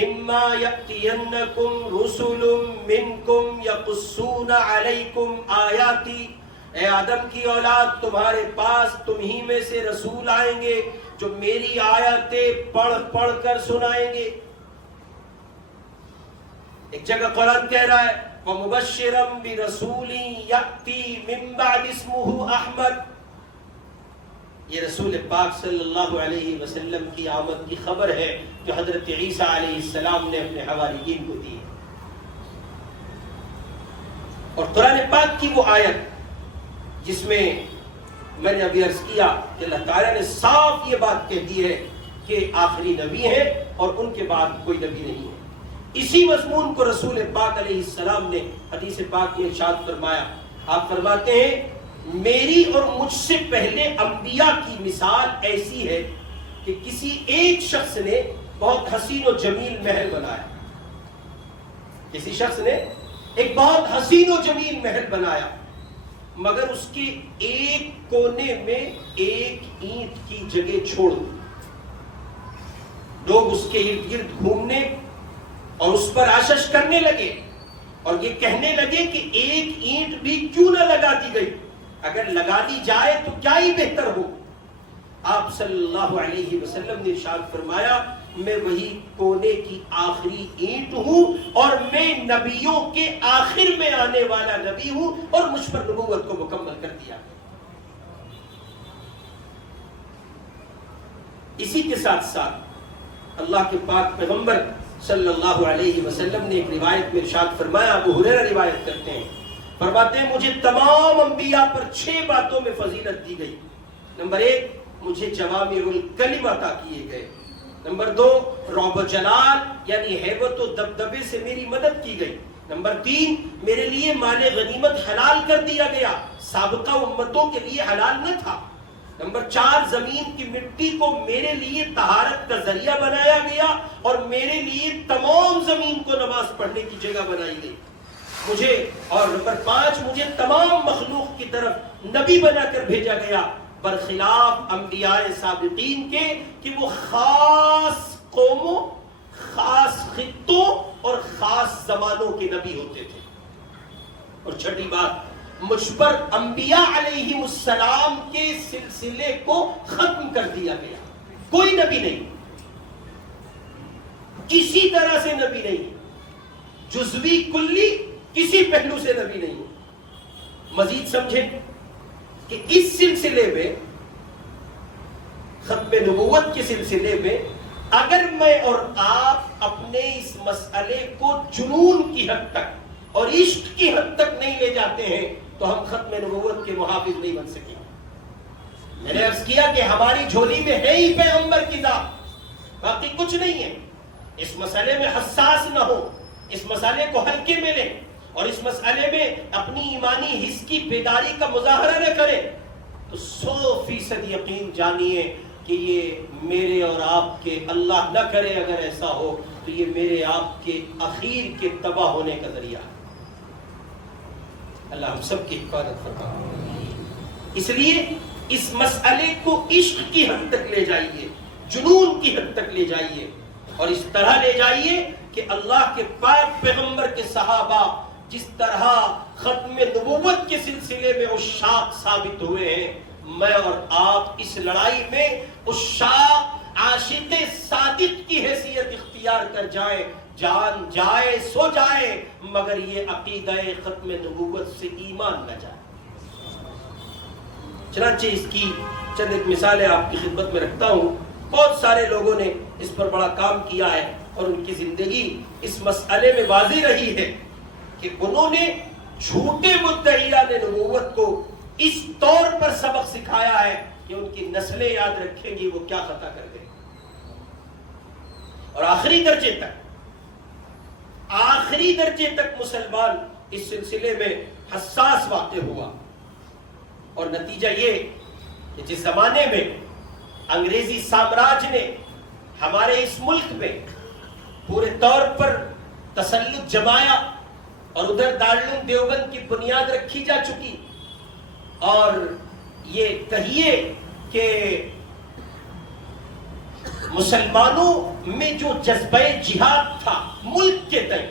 اما یأتینکم رسل منکم یقصون علیکم آیاتی، اے آدم کی اولاد تمہارے پاس تمہیں میں سے رسول آئیں گے جو میری آیاتیں پڑھ کر سنائیں گے۔ ایک جگہ قرآن کہہ رہا ہے وَمُبَشِّرًا بِرَسُولٍ يَأْتِي مِن بَعْدِ اسْمُهُ أَحْمَدُ، یہ رسول پاک صلی اللہ علیہ وسلم کی آمد کی خبر ہے جو حضرت عیسیٰ علیہ السلام نے اپنے حواریین کو دی. اور قرآن پاک کی وہ آیت جس میں میں نے ابھی عرض کیا کہ اللہ تعالیٰ نے صاف یہ بات کہہ دی ہے کہ آخری نبی ہے اور ان کے بعد کوئی نبی نہیں ہے. اسی مضمون کو رسول پاک علیہ السلام نے حدیث پاک میں ارشاد فرمایا. آپ فرماتے ہیں میری اور مجھ سے پہلے انبیاء کی مثال ایسی ہے کہ کسی ایک شخص نے بہت حسین و جمیل محل بنایا. کسی شخص نے ایک بہت حسین و جمیل محل بنایا مگر اس کے ایک کونے میں ایک اینٹ کی جگہ چھوڑ دی. لوگ اس کے ارد گرد گھومنے اور اس پر آشش کرنے لگے اور یہ کہنے لگے کہ ایک اینٹ بھی کیوں نہ لگا دی گئی, اگر لگا دی جائے تو کیا ہی بہتر ہو. آپ صلی اللہ علیہ وسلم نے ارشاد فرمایا میں وہی کونے کی آخری اینٹ ہوں اور میں نبیوں کے آخر میں آنے والا نبی ہوں اور مجھ پر نبوت کو مکمل کر دیا. اسی کے ساتھ ساتھ اللہ کے پاک پیغمبر صلی اللہ علیہ وسلم نے ایک روایت میں ارشاد فرمایا, ابو ہریرہ روایت کرتے ہیں, فرماتے ہیں مجھے تمام انبیاء پر 6 باتوں میں فضیلت دی گئی. نمبر 1 مجھے جوامع الکلم عطا کیے گئے. نمبر 2 رعب و جلال یعنی ہیبت و دبدبے سے میری مدد کی گئی. نمبر 3 میرے لیے مال غنیمت حلال کر دیا گیا, سابقہ امتوں کے لیے حلال نہ تھا. نمبر 4 زمین کی مٹی کو میرے لیے طہارت کا ذریعہ بنایا گیا اور میرے لیے تمام زمین کو نماز پڑھنے کی جگہ بنائی گئی مجھے. اور نمبر 5 مجھے تمام مخلوق کی طرف نبی بنا کر بھیجا گیا برخلاف انبیاء سابقین کے کہ وہ خاص قوموں, خاص خطوں اور خاص زمانوں کے نبی ہوتے تھے. اور چھٹی بات مجھ پر انبیاء علیہ السلام کے سلسلے کو ختم کر دیا گیا. کوئی نبی نہیں, کسی طرح سے نبی نہیں, جزوی کلی کسی پہلو سے نبی نہیں. مزید سمجھیں کہ اس سلسلے میں ختم نبوت کے سلسلے میں اگر میں اور آپ اپنے اس مسئلے کو جنون کی حد تک اور عشق کی حد تک نہیں لے جاتے ہیں تو ہم ختم نبوت کے محافظ نہیں بن سکیں. میں نے عرض کیا کہ ہماری جھولی میں ہے ہی پیغمبر کی ذات, باقی کچھ نہیں ہے. اس مسئلے میں حساس نہ ہو, اس مسئلے کو ہلکے میں لیں اور اس مسئلے میں اپنی ایمانی حس کی بیداری کا مظاہرہ نہ کریں تو 100% یقین جانیے کہ یہ میرے اور آپ کے, اللہ نہ کرے اگر ایسا ہو تو یہ میرے آپ کے اخیر کے تباہ ہونے کا ذریعہ ہے. اللہ ہم سب کی حفاظت فرمائے. اس لیے اس مسئلے کو عشق کی حد تک لے جائیے, جنون کی حد تک لے جائیے اور اس طرح لے جائیے کہ اللہ کے پاک پیغمبر کے صحابہ جس طرح ختم نبوت کے سلسلے میں عشاق ثابت ہوئے ہیں, میں اور آپ اس لڑائی میں عشاق عاشق صادق کی حیثیت اختیار کر جائیں. جان جائے سو جائے مگر یہ عقیدہ ختم نبوت سے ایمان نہ جائے. چنانچہ اس کی چند ایک مثالیں آپ کی خدمت میں رکھتا ہوں. بہت سارے لوگوں نے اس پر بڑا کام کیا ہے اور ان کی زندگی اس مسئلے میں واضح رہی ہے کہ انہوں نے جھوٹے مدعیان نبوت کو اس طور پر سبق سکھایا ہے کہ ان کی نسلیں یاد رکھیں گی وہ کیا خطا کر گئے. اور آخری درجے تک مسلمان اس سلسلے میں حساس واقع ہوا اور نتیجہ یہ کہ جس زمانے میں انگریزی سامراج نے ہمارے اس ملک میں پورے طور پر تسلط جمایا اور ادھر دارالعلوم دیوبند کی بنیاد رکھی جا چکی اور یہ کہیے کہ مسلمانوں میں جو جذبہ جہاد تھا ملک کے تئیں,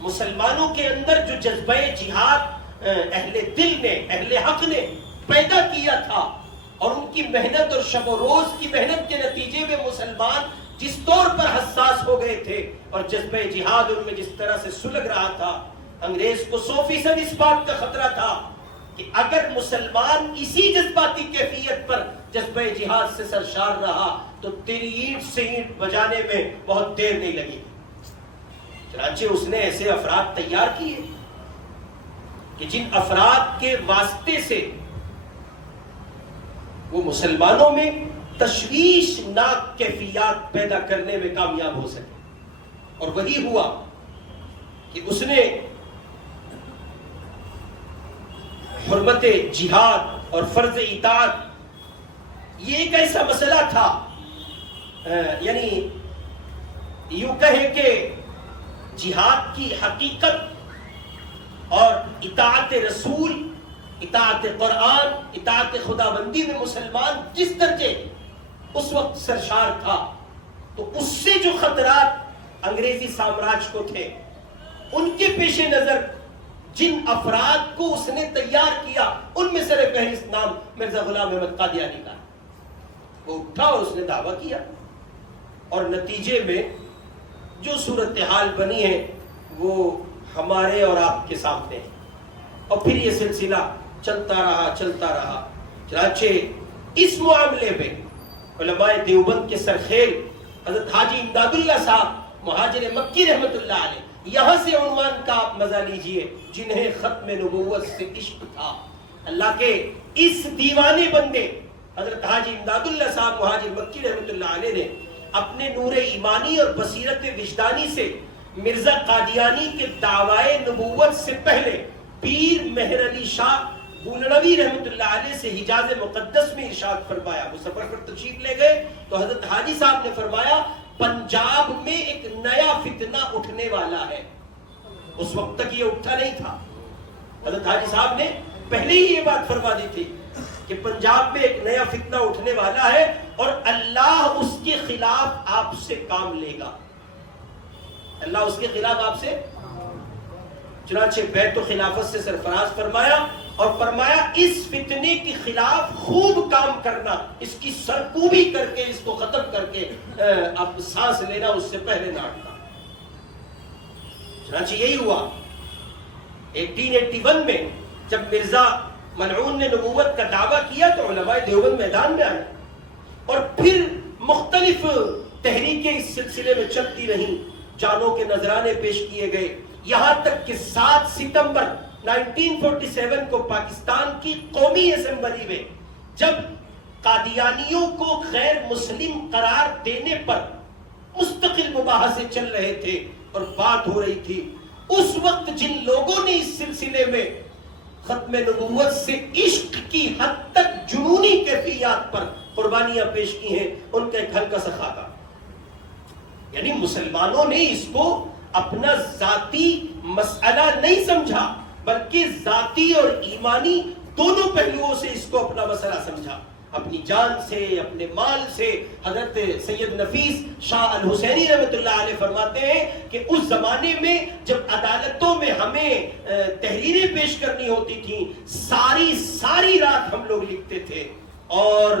مسلمانوں کے اندر جو جذبہ جہاد اہل دل نے, اہل حق نے پیدا کیا تھا اور ان کی محنت اور شب و روز کی محنت کے نتیجے میں مسلمان جس طور پر حساس ہو گئے تھے اور جذبہ جہاد ان میں جس طرح سے سلگ رہا تھا, انگریز کو 100% اس بات کا خطرہ تھا کہ اگر مسلمان اسی جذباتی کیفیت پر جذبہ جہاد سے سرشار رہا تو تیری اینٹ سے اینٹ بجانے میں بہت دیر نہیں لگی. چنانچہ اس نے ایسے افراد تیار کیے کہ جن افراد کے واسطے سے وہ مسلمانوں میں تشویشناک کیفیات پیدا کرنے میں کامیاب ہو سکے. اور وہی ہوا کہ اس نے حرمت جہاد اور فرض اطاعت، یہ ایک ایسا مسئلہ تھا، یعنی یوں کہیں کہ جہاد کی حقیقت اور اطاعت رسول، اطاعت قرآن، اطاعت خدا بندی میں مسلمان جس درجے اس وقت سرشار تھا، تو اس سے جو خطرات انگریزی سامراج کو تھے، ان کے پیش نظر جن افراد کو اس نے تیار کیا ان میں سر فہرست نام مرزا غلام احمد قادیانی کا. وہ اٹھا اور اس نے دعویٰ کیا، اور نتیجے میں جو صورتحال بنی ہے وہ ہمارے اور آپ کے سامنے ہے. اور پھر یہ سلسلہ چلتا رہا. چنانچہ اس معاملے میں علماء دیوبند کے سرخیل حضرت حاجی امداد اللہ صاحب مہاجر مکی رحمت اللہ علیہ، یہاں سے عنوان کا آپ مزہ لیجئے، جنہیں ختم نبوت سے عشق تھا. اللہ کے اس دیوانے بندے حضرت حاجی امداد اللہ صاحب مہاجر مکی رحمت اللہ علیہ نے اپنے نور ایمانی اور بصیرت وجدانی سے مرزا قادیانی کے دعوی نبوت سے پہلے پیر مہر علی شاہ بولڑوی رحمت اللہ علیہ سے حجاز مقدس میں ارشاد فرمایا. وہ سفر پر تشریف لے گئے تو حضرت حاجی صاحب نے فرمایا پنجاب میں ایک نیا فتنہ اٹھنے والا ہے. اس وقت تک یہ اٹھا نہیں تھا. حضرت حاجی صاحب نے پہلے ہی یہ بات فرما دی تھی کہ پنجاب میں ایک نیا فتنہ اٹھنے والا ہے اور اللہ اس کے خلاف آپ سے کام لے گا. اللہ اس کے خلاف آپ سے، چنانچہ بیت و خلافت سے سرفراز فرمایا اور فرمایا اس فتنے کے خلاف خوب کام کرنا، اس کی سرکوبی کر کے، اس کو ختم کر کے اب سانس لینا اس سے پہلے نہ ہٹنا. چنانچہ یہی ہوا 1881 میں جب مرزا ملعون نے نبوت کا دعویٰ کیا تو علماء دیوبند میدان میں آئے، اور پھر مختلف تحریکیں اس سلسلے میں چلتی رہیں، جانوں کے نذرانے پیش کیے گئے، یہاں تک کہ 7 ستمبر 1947 کو پاکستان کی قومی اسمبلی میں جب قادیانیوں کو غیر مسلم قرار دینے پر مستقل مباحثے چل رہے تھے اور بات ہو رہی تھی، اس وقت جن لوگوں نے اس سلسلے میں ختم نبوت سے عشق کی حد تک جنونی کیفیات پر قربانیاں پیش کی ہیں، ان کا ایک ہلکا سا خاکہ، یعنی مسلمانوں نے اس کو اپنا ذاتی مسئلہ نہیں سمجھا بلکہ ذاتی اور ایمانی دونوں پہلوؤں سے اس کو اپنا مسئلہ سمجھا، اپنی جان سے، اپنے مال سے. حضرت سید نفیس شاہ الحسینی رحمت اللہ علیہ فرماتے ہیں کہ اس زمانے میں جب عدالتوں میں ہمیں تحریریں پیش کرنی ہوتی تھیں، ساری رات ہم لوگ لکھتے تھے، اور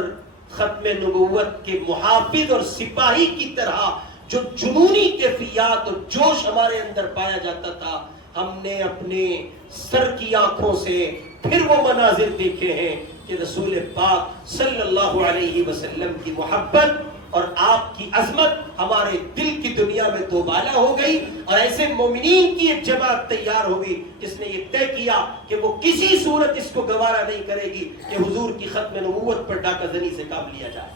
ختم نبوت کے محافظ اور سپاہی کی طرح جو جنونی کیفیات اور جوش ہمارے اندر پایا جاتا تھا، ہم نے اپنے سر کی آنکھوں سے پھر وہ مناظر دیکھے ہیں کہ رسول پاک صلی اللہ علیہ وسلم کی محبت اور آپ کی عظمت ہمارے دل کی دنیا میں دوبالا ہو گئی، اور ایسے مومنین کی ایک جماعت تیار ہو گئی جس نے یہ طے کیا کہ وہ کسی صورت اس کو گوارا نہیں کرے گی کہ حضور کی ختم نبوت پر ڈاکہ زنی سے کام لیا جائے.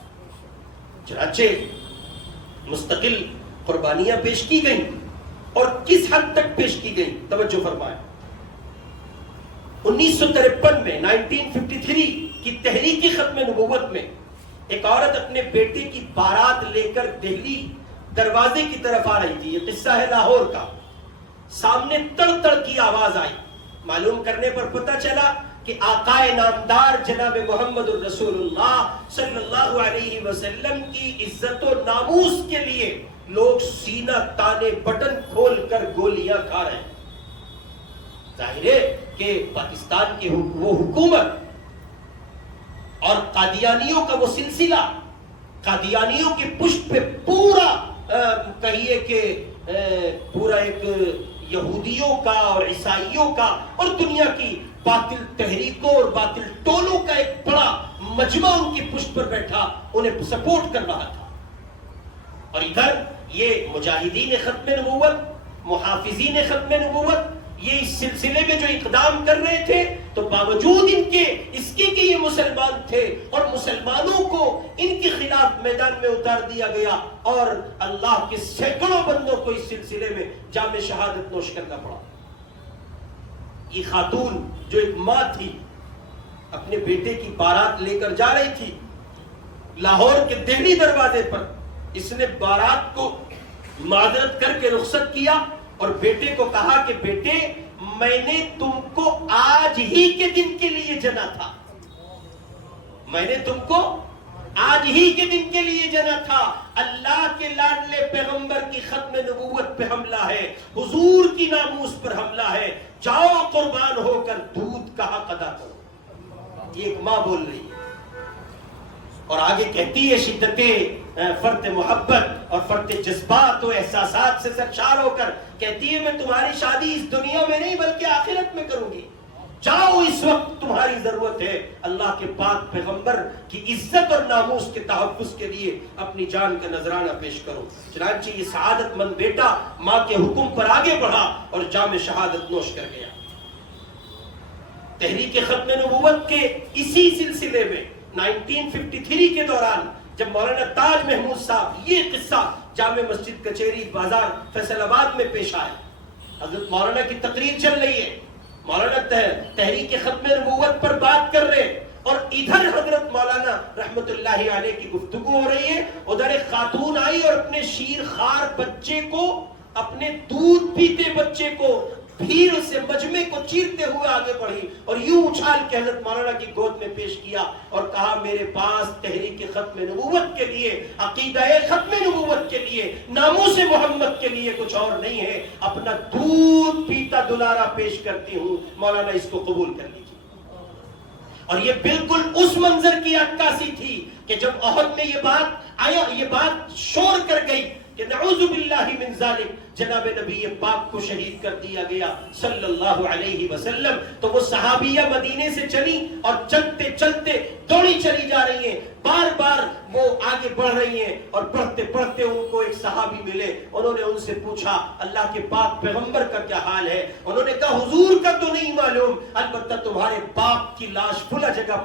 چنانچہ مستقل قربانیاں پیش کی گئیں، اور کس حد تک پیش کی گئیں توجہ فرمائیں. 1953 میں 1953 کی تحریک ختم نبوت میں ایک عورت اپنے بیٹے کی بارات لے کر دہلی دروازے کی طرف آ رہی تھی. یہ قصہ ہے لاہور کا. سامنے تڑ تڑ کی آواز آئی. معلوم کرنے پر پتہ چلا کہ آقائے نامدار جناب محمد الرسول اللہ صلی اللہ علیہ وسلم کی عزت و ناموس کے لیے لوگ سینہ تانے بٹن کھول کر گولیاں کھا رہے ہیں. ظاہر ہے کہ پاکستان کی وہ حکومت اور قادیانیوں کا وہ سلسلہ، قادیانیوں کی پشت پہ پورا کہیے کہ پورا ایک یہودیوں کا اور عیسائیوں کا اور دنیا کی باطل تحریکوں اور باطل ٹولوں کا ایک بڑا مجمع ان کی پشت پر بیٹھا انہیں سپورٹ کر رہا تھا. اور ادھر یہ مجاہدین ختم نبوت، محافظین ختم نبوت، یہ اس سلسلے میں جو اقدام کر رہے تھے تو باوجود ان کے اس کے کہ یہ مسلمان تھے اور مسلمانوں کو ان کے خلاف میدان میں اتار دیا گیا اور اللہ کے سینکڑوں بندوں کو اس سلسلے میں جام شہادت نوش کرنا پڑا. یہ خاتون جو ایک ماں تھی، اپنے بیٹے کی بارات لے کر جا رہی تھی لاہور کے دہلی دروازے پر، اس نے بارات کو معذرت کر کے رخصت کیا اور بیٹے کو کہا کہ بیٹے میں نے تم کو آج ہی کے دن کے لیے جنا تھا، میں نے تم کو آج ہی کے دن کے لیے جنا تھا. اللہ کے لاڈلے پیغمبر کی ختم نبوت پہ حملہ ہے، حضور کی ناموس پر حملہ ہے، جاؤ قربان ہو کر دودھ کا حق ادا کرو. یہ ایک ماں بول رہی ہے اور آگے کہتی ہے شدت فرط محبت اور فرط جذبات و احساسات سے سرشار ہو کر کہتی ہے میں تمہاری شادی اس دنیا میں نہیں بلکہ آخرت میں کروں گی. جاؤ اس وقت تمہاری ضرورت ہے اللہ کے پاک پیغمبر کی عزت اور ناموس کے تحفظ کے لیے اپنی جان کا نذرانہ پیش کرو. چنانچہ یہ سعادت مند بیٹا ماں کے حکم پر آگے بڑھا اور جام شہادت نوش کر گیا. تحریک ختم نبوت کے اسی سلسلے میں 1953 کے دوران جب مولانا تاج محمود صاحب یہ قصہ جامع مسجد کچہری بازار فیصل آباد میں پیش آیا، حضرت مولانا کی تقریر چل رہی ہے، مولانا تحریک ختم نبوت پر بات کر رہے اور ادھر حضرت مولانا رحمت اللہ علیہ کی گفتگو ہو رہی ہے. ادھر ایک خاتون آئی اور اپنے شیر خوار بچے کو، اپنے دودھ پیتے بچے کو بھیڑ سے مجمع کو چیرتے ہوئے آگے بڑھی اور یوں اچھال کے حضرت مولانا کی گود میں پیش کیا اور کہا میرے پاس تحریک ختم نبوت کے لیے، عقیدہ ختم نبوت کے لیے، ناموس محمد کے لیے کچھ اور نہیں ہے، اپنا دودھ پیتا دلارا پیش کرتی ہوں، مولانا اس کو قبول کر لیجیے. اور یہ بالکل اس منظر کی عکاسی تھی کہ جب احد میں یہ بات آیا، یہ بات شور کر گئی کہ نعوذ باللہ من ذالک، جناب نبی پاک کو شہید کر دیا گیا صلی اللہ علیہ وسلم، تو وہ صحابیہ مدینے سے چلی اور چلتے چلتے دوڑی چلی جا رہی ہیں، بار بار وہ آگے بڑھ رہی ہیں اور بڑھتے بڑھتے ان کو ایک صحابی ملے. انہوں نے ان سے پوچھا اللہ کے پاک پیغمبر کا کیا حال ہے؟ انہوں نے کہا حضور کا تو نہیں معلوم، البتہ تمہارے باپ کی لاش کھلا جگہ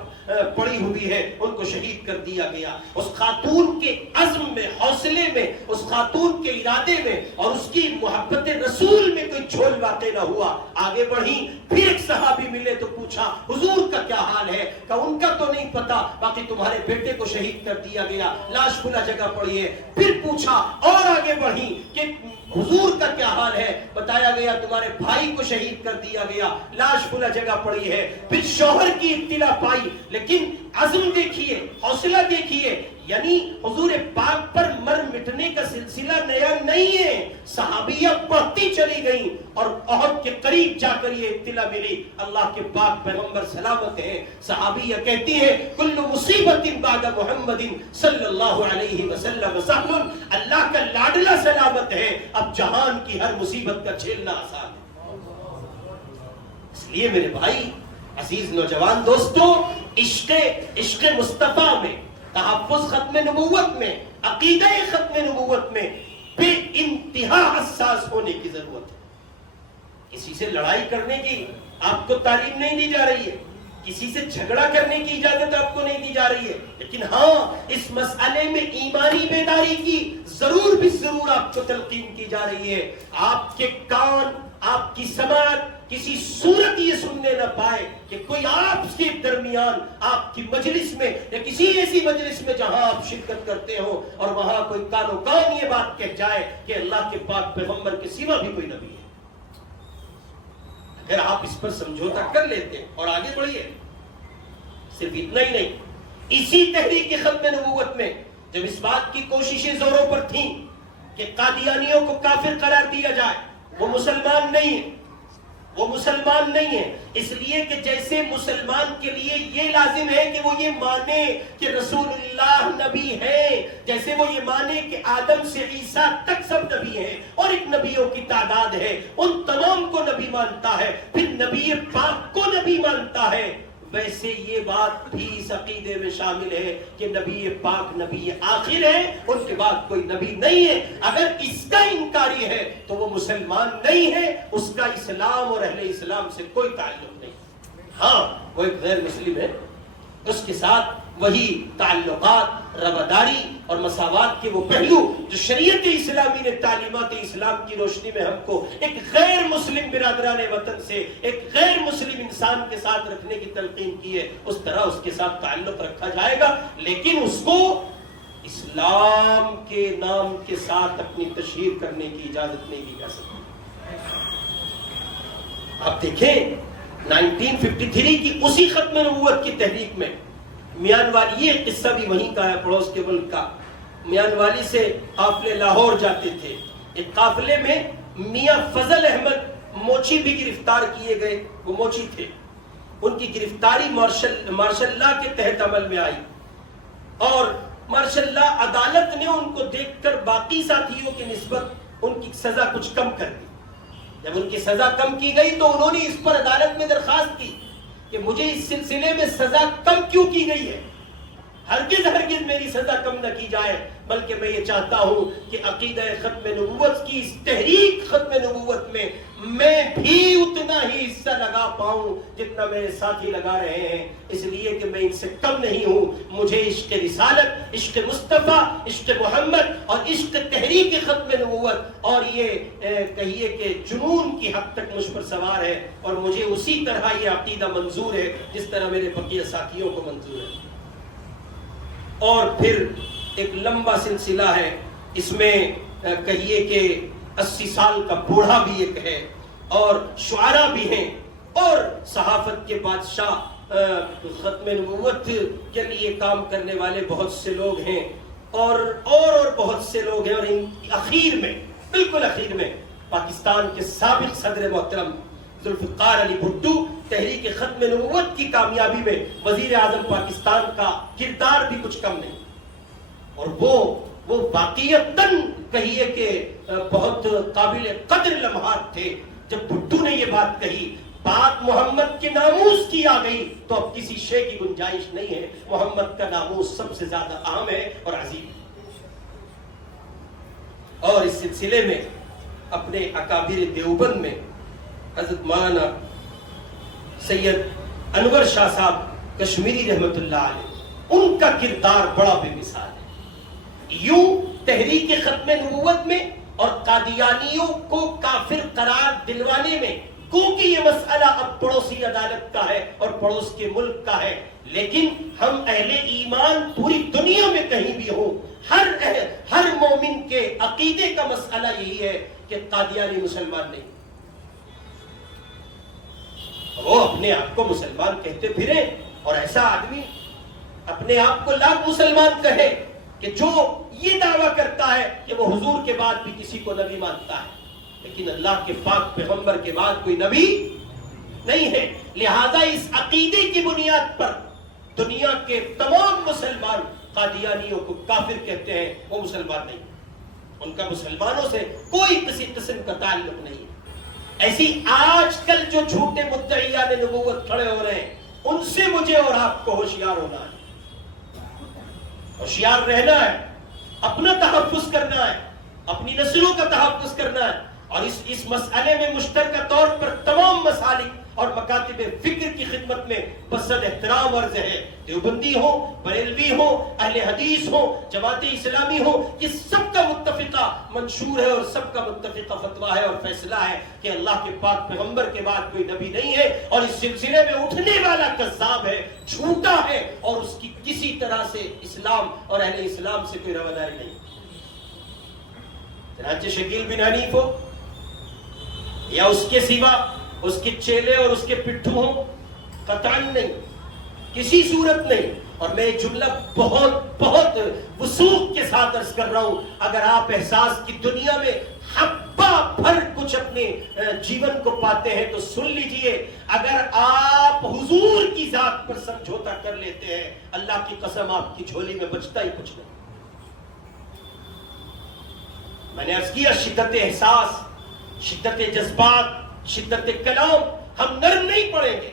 پڑی ہوئی ہے، ان کو شہید کر دیا گیا. اس خاتون کے عزم میں، حوصلے میں، اس خاتون کے ارادے میں اور اس کی محبت رسول میں کوئی جھول واقع نہ ہوا. آگے بڑھی، پھر ایک صحابی ملے تو پوچھا حضور کا کیا حال ہے؟ کہ ان کا تو نہیں پتا، باقی تمہارے بیٹے کو شہید کر دیا گیا، لاش کھلا جگہ پڑی ہے. پھر پوچھا اور آگے بڑھی کہ حضور کا کیا حال ہے؟ بتایا گیا تمہارے بھائی کو شہید کر دیا گیا، لاش کھلا جگہ پڑی ہے. پھر شوہر کی اطلاع پائی، لیکن عزم دیکھیے، حوصلہ دیکھیے، یعنی حضور پاک پر مر مٹنے کا سلسلہ نیا نہیں ہے. صحابیہ بڑھتی چلی گئیں اور احد کے قریب جا کر یہ اطلاع ملی اللہ کے پاک پیغمبر سلامت ہیں. صحابیہ کہتی ہے کل مصیبت بعد محمد صلی اللہ علیہ وسلم سہل، اللہ کا لاڈلا سلامت ہے، اب جہان کی ہر مصیبت کا جھیلنا آسان ہے. اس لیے میرے بھائی، عزیز نوجوان دوستوں، عشق مصطفیٰ میں، تحفظ ختم نبوت میں، عقیدہ ختم نبوت میں بے انتہا حساس ہونے کی ضرورت ہے. کسی سے لڑائی کرنے کی آپ کو تعلیم نہیں دی جا رہی ہے، کسی سے جھگڑا کرنے کی اجازت آپ کو نہیں دی جا رہی ہے، لیکن ہاں اس مسئلے میں ایمانی بیداری کی ضرور آپ کو تلقین کی جا رہی ہے. آپ کے کان، آپ کی سماعت کسی صورت یہ سننے نہ پائے کہ کوئی آپ کے درمیان، آپ کی مجلس میں یا کسی ایسی مجلس میں جہاں آپ شرکت کرتے ہو اور وہاں کوئی کانو کان یہ بات کہہ جائے کہ اللہ کے پاک پیغمبر کے سوا بھی کوئی نبی ہے. اگر آپ اس پر سمجھوتا کر لیتے اور آگے بڑھیے. صرف اتنا ہی نہیں، اسی تحریک ختم نبوت میں جب اس بات کی کوششیں زوروں پر تھیں کہ قادیانیوں کو کافر قرار دیا جائے، وہ مسلمان نہیں ہے، وہ مسلمان نہیں ہے، اس لیے کہ جیسے مسلمان کے لیے یہ لازم ہے کہ وہ یہ مانے کہ رسول اللہ نبی ہے، جیسے وہ یہ مانے کہ آدم سے عیسیٰ تک سب نبی ہیں اور ایک نبیوں کی تعداد ہے، ان تمام کو نبی مانتا ہے، پھر نبی پاک کو نبی مانتا ہے، ویسے یہ بات بھی اس عقیدے میں شامل ہے کہ نبی پاک نبی آخر ہے، ان کے بعد کوئی نبی نہیں ہے۔ اگر اس کا انکاری ہے تو وہ مسلمان نہیں ہے، اس کا اسلام اور اہل اسلام سے کوئی تعلق نہیں۔ ہاں وہ ایک غیر مسلم ہے، اس کے ساتھ وہی تعلقات، رواداری اور مساوات کے وہ پہلو جو شریعت اسلامی نے تعلیمات اسلام کی روشنی میں ہم کو ایک غیر مسلم برادران وطن سے، ایک غیر مسلم انسان کے ساتھ رکھنے کی تلقین کی ہے، اس طرح اس کے ساتھ تعلق رکھا جائے گا، لیکن اس کو اسلام کے نام کے ساتھ اپنی تشہیر کرنے کی اجازت نہیں دی جا سکتی۔ آپ دیکھیں 1953 کی اسی ختم نبوت کی تحریک میں میان والی، یہ قصہ بھی وہیں کا ہے، پڑوس کے ملک کا، میان والی سے قافلے لاہور جاتے تھے، ایک قافلے میں میاں فضل احمد موچی بھی گرفتار کیے گئے، وہ موچی تھے، ان کی گرفتاری مارشل لا کے تحت عمل میں آئی، اور مارشل لا عدالت نے ان کو دیکھ کر باقی ساتھیوں کی نسبت ان کی سزا کچھ کم کر دی۔ جب ان کی سزا کم کی گئی تو انہوں نے اس پر عدالت میں درخواست کی کہ مجھے اس سلسلے میں سزا کم کیوں کی گئی ہے، ہرگز ہرگز میری سزا کم نہ کی جائے، بلکہ میں یہ چاہتا ہوں کہ عقیدہ ختم نبوت کی اس تحریک ختم نبوت میں میں بھی اتنا ہی حصہ لگا پاؤں جتنا میرے ساتھی لگا رہے ہیں، اس لیے کہ میں ان سے کم نہیں ہوں، مجھے عشق رسالت، عشق مصطفیٰ، عشق محمد اور عشق تحریک ختم نبوت اور یہ کہیے کہ جنون کی حد تک مجھ پر سوار ہے، اور مجھے اسی طرح یہ عقیدہ منظور ہے جس طرح میرے بقیہ ساتھیوں کو منظور ہے۔ اور پھر ایک لمبا سلسلہ ہے، اس میں کہیے کہ 80 سال کا بوڑھا بھی ایک ہے، اور شعراء بھی ہیں، اور صحافت کے بادشاہ، ختم نبوت کے لیے کام کرنے والے بہت سے لوگ ہیں، اور بہت سے لوگ ہیں، اور ان اخیر میں، بالکل اخیر میں، پاکستان کے سابق صدر محترم ذوالفقار علی بھٹو تحریک ختم نبوت کی کامیابی میں وزیر اعظم پاکستان کا کردار بھی کچھ کم نہیں، اور وہ واقعتاً کہیے کہ بہت قابل قدر لمحات تھے۔ جب بھٹو نے یہ بات کہی، بات محمد کے ناموس کی آ گئی، تو اب کسی شے کی گنجائش نہیں ہے، محمد کا ناموس سب سے زیادہ اہم ہے اور عظیم ہے۔ اور اس سلسلے میں اپنے اکابر دیوبند میں حضرت مولانا سید انور شاہ صاحب کشمیری رحمت اللہ علیہ، ان کا کردار بڑا بے مثال ہے۔ یوں تحریک ختم نبوت میں اور قادیانیوں کو کافر قرار دلوانے میں، کیونکہ یہ مسئلہ اب پڑوسی عدالت کا ہے اور پڑوس کے ملک کا ہے، لیکن ہم اہل ایمان پوری دنیا میں کہیں بھی ہوں، ہر مومن کے عقیدے کا مسئلہ یہی ہے کہ قادیانی مسلمان نہیں۔ وہ اپنے آپ کو مسلمان کہتے پھرے، اور ایسا آدمی اپنے آپ کو لاکھ مسلمان کہے کہ جو یہ دعویٰ کرتا ہے کہ وہ حضور کے بعد بھی کسی کو نبی مانتا ہے، لیکن اللہ کے پاک پیغمبر کے بعد کوئی نبی نہیں ہے۔ لہذا اس عقیدے کی بنیاد پر دنیا کے تمام مسلمان قادیانیوں کو کافر کہتے ہیں، وہ مسلمان نہیں، ان کا مسلمانوں سے کوئی کسی قسم کا تعلق نہیں۔ ایسی آج کل جو جھوٹے مدعیان نبوت کھڑے ہو رہے ہیں، ان سے مجھے اور آپ کو ہوشیار ہونا ہے، ہوشیار رہنا ہے، اپنا تحفظ کرنا ہے، اپنی نسلوں کا تحفظ کرنا ہے، اور اس مسئلے میں مشترکہ طور پر تمام مسالک اور مکاتب فکر کی خدمت میں بصد احترام عرض ہے، دیوبندی ہو، بریلوی ہو، اہل حدیث ہو، جماعت اسلامی ہو، یہ سب کا متفقہ منشور ہے اور سب کا متفقہ فتویٰ ہے اور فیصلہ ہے کہ اللہ کے پاک پیغمبر کے بعد کوئی نبی نہیں ہے، اور اس سلسلے میں اٹھنے والا کذاب ہے، جھوٹا ہے، اور اس کی کسی طرح سے اسلام اور اہل اسلام سے کوئی رواداری نہیں۔ چنانچہ شکیل بن حنیف ہو یا اس کے سوا اس کے چیلے اور اس کے پٹھو ہوں، قطعاً نہیں، کسی صورت نہیں۔ اور میں یہ جملہ بہت وثوق کے ساتھ عرض کر رہا ہوں، اگر آپ احساس کی دنیا میں حبہ بھر کچھ اپنے جیون کو پاتے ہیں تو سن لیجئے، اگر آپ حضور کی ذات پر سمجھوتا کر لیتے ہیں، اللہ کی قسم آپ کی جھولی میں بچتا ہی کچھ نہیں۔ میں نے عرض کیا شدت احساس، شدت جذبات، شدت کلام، ہم نرم نہیں پڑیں گے،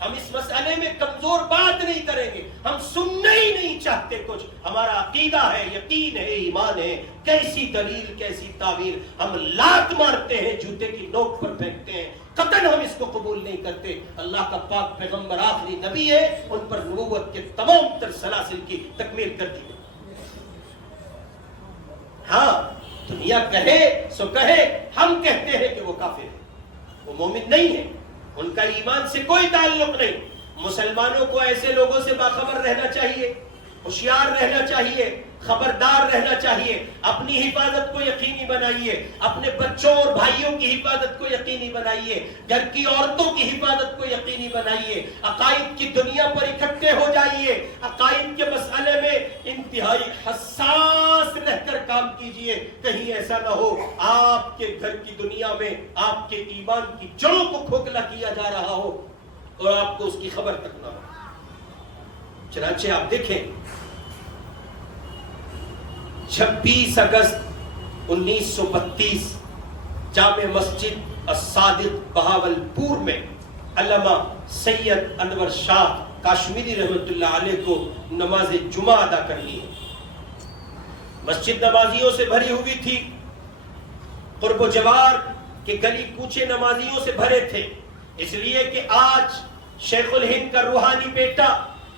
ہم اس مسئلے میں کمزور بات نہیں کریں گے، ہم سننا ہی نہیں چاہتے کچھ، ہمارا عقیدہ ہے، یقین ہے، ایمان ہے، کیسی دلیل کیسی تعویل، ہم لات مارتے ہیں، جوتے کی نوک پر پھینکتے ہیں، قطعاً ہم اس کو قبول نہیں کرتے۔ اللہ کا پاک پیغمبر آخری نبی ہے، ان پر نبوت کے تمام تر سلاسل کی تکمیل کر دی گئی۔ ہاں دنیا کہے سو کہے، ہم کہتے ہیں کہ وہ کافر ہے، وہ مومن نہیں ہے، ان کا ایمان سے کوئی تعلق نہیں۔ مسلمانوں کو ایسے لوگوں سے باخبر رہنا چاہیے، ہوشیار رہنا چاہیے، خبردار رہنا چاہیے، اپنی حفاظت کو یقینی بنائیے، اپنے بچوں اور بھائیوں کی حفاظت کو یقینی بنائیے، گھر کی عورتوں کی حفاظت کو یقینی بنائیے، عقائد کی دنیا پر اکٹھے ہو جائیے، عقائد کے مسئلے میں انتہائی حساس رہ کر کام کیجئے، کہیں ایسا نہ ہو آپ کے گھر کی دنیا میں آپ کے ایمان کی جڑوں کو کھوکھلا کیا جا رہا ہو اور آپ کو اس کی خبر تک نہ ہو۔ چنانچہ آپ دیکھیں 26 اگست 1932 جامع مسجد الصادق بہاولپور میں علامہ سید انور شاہ کاشمیری رحمۃ اللہ علیہ کو نماز جمعہ ادا کرنی ہے۔ مسجد نمازیوں سے بھری ہوئی تھی، قرب و جوار کے گلی کوچے نمازیوں سے بھرے تھے، اس لیے کہ آج شیخ الہند کا روحانی بیٹا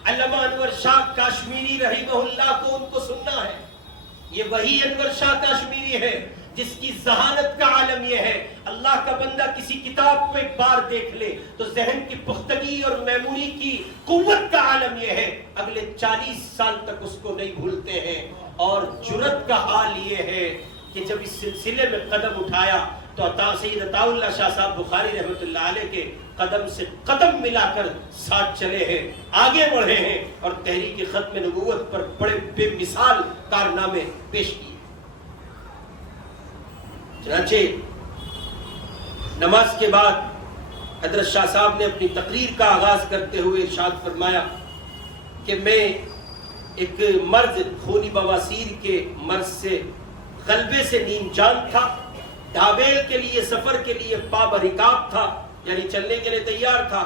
علامہ انور شاہ کاشمیری رحمہ اللہ کو ان کو سننا ہے۔ یہ وہی انور شاہ کاشمیری ہے جس کی ذہانت کا عالم یہ ہے، اللہ کا بندہ کسی کتاب کو ایک بار دیکھ لے تو ذہن کی پختگی اور میموری کی قوت کا عالم یہ ہے، اگلے 40 سال تک اس کو نہیں بھولتے ہیں۔ اور جرأت کا حال یہ ہے کہ جب اس سلسلے میں قدم اٹھایا تو سید عطا اللہ شاہ صاحب بخاری رحمۃ اللہ علیہ کے قدم سے قدم ملا کر ساتھ چلے ہیں، آگے بڑھے ہیں اور تحریک ختم نبوت پر بڑے بے مثال کارنامے پیش کیے۔ چنانچہ نماز کے بعد حضرت شاہ صاحب نے اپنی تقریر کا آغاز کرتے ہوئے ارشاد فرمایا کہ میں ایک مرض خونی بواسیر کے مرض سے غلبے سے نیم جان تھا، ڈھابیل کے لیے سفر کے لیے پابرکاب تھا، یعنی چلنے کے لیے تیار تھا۔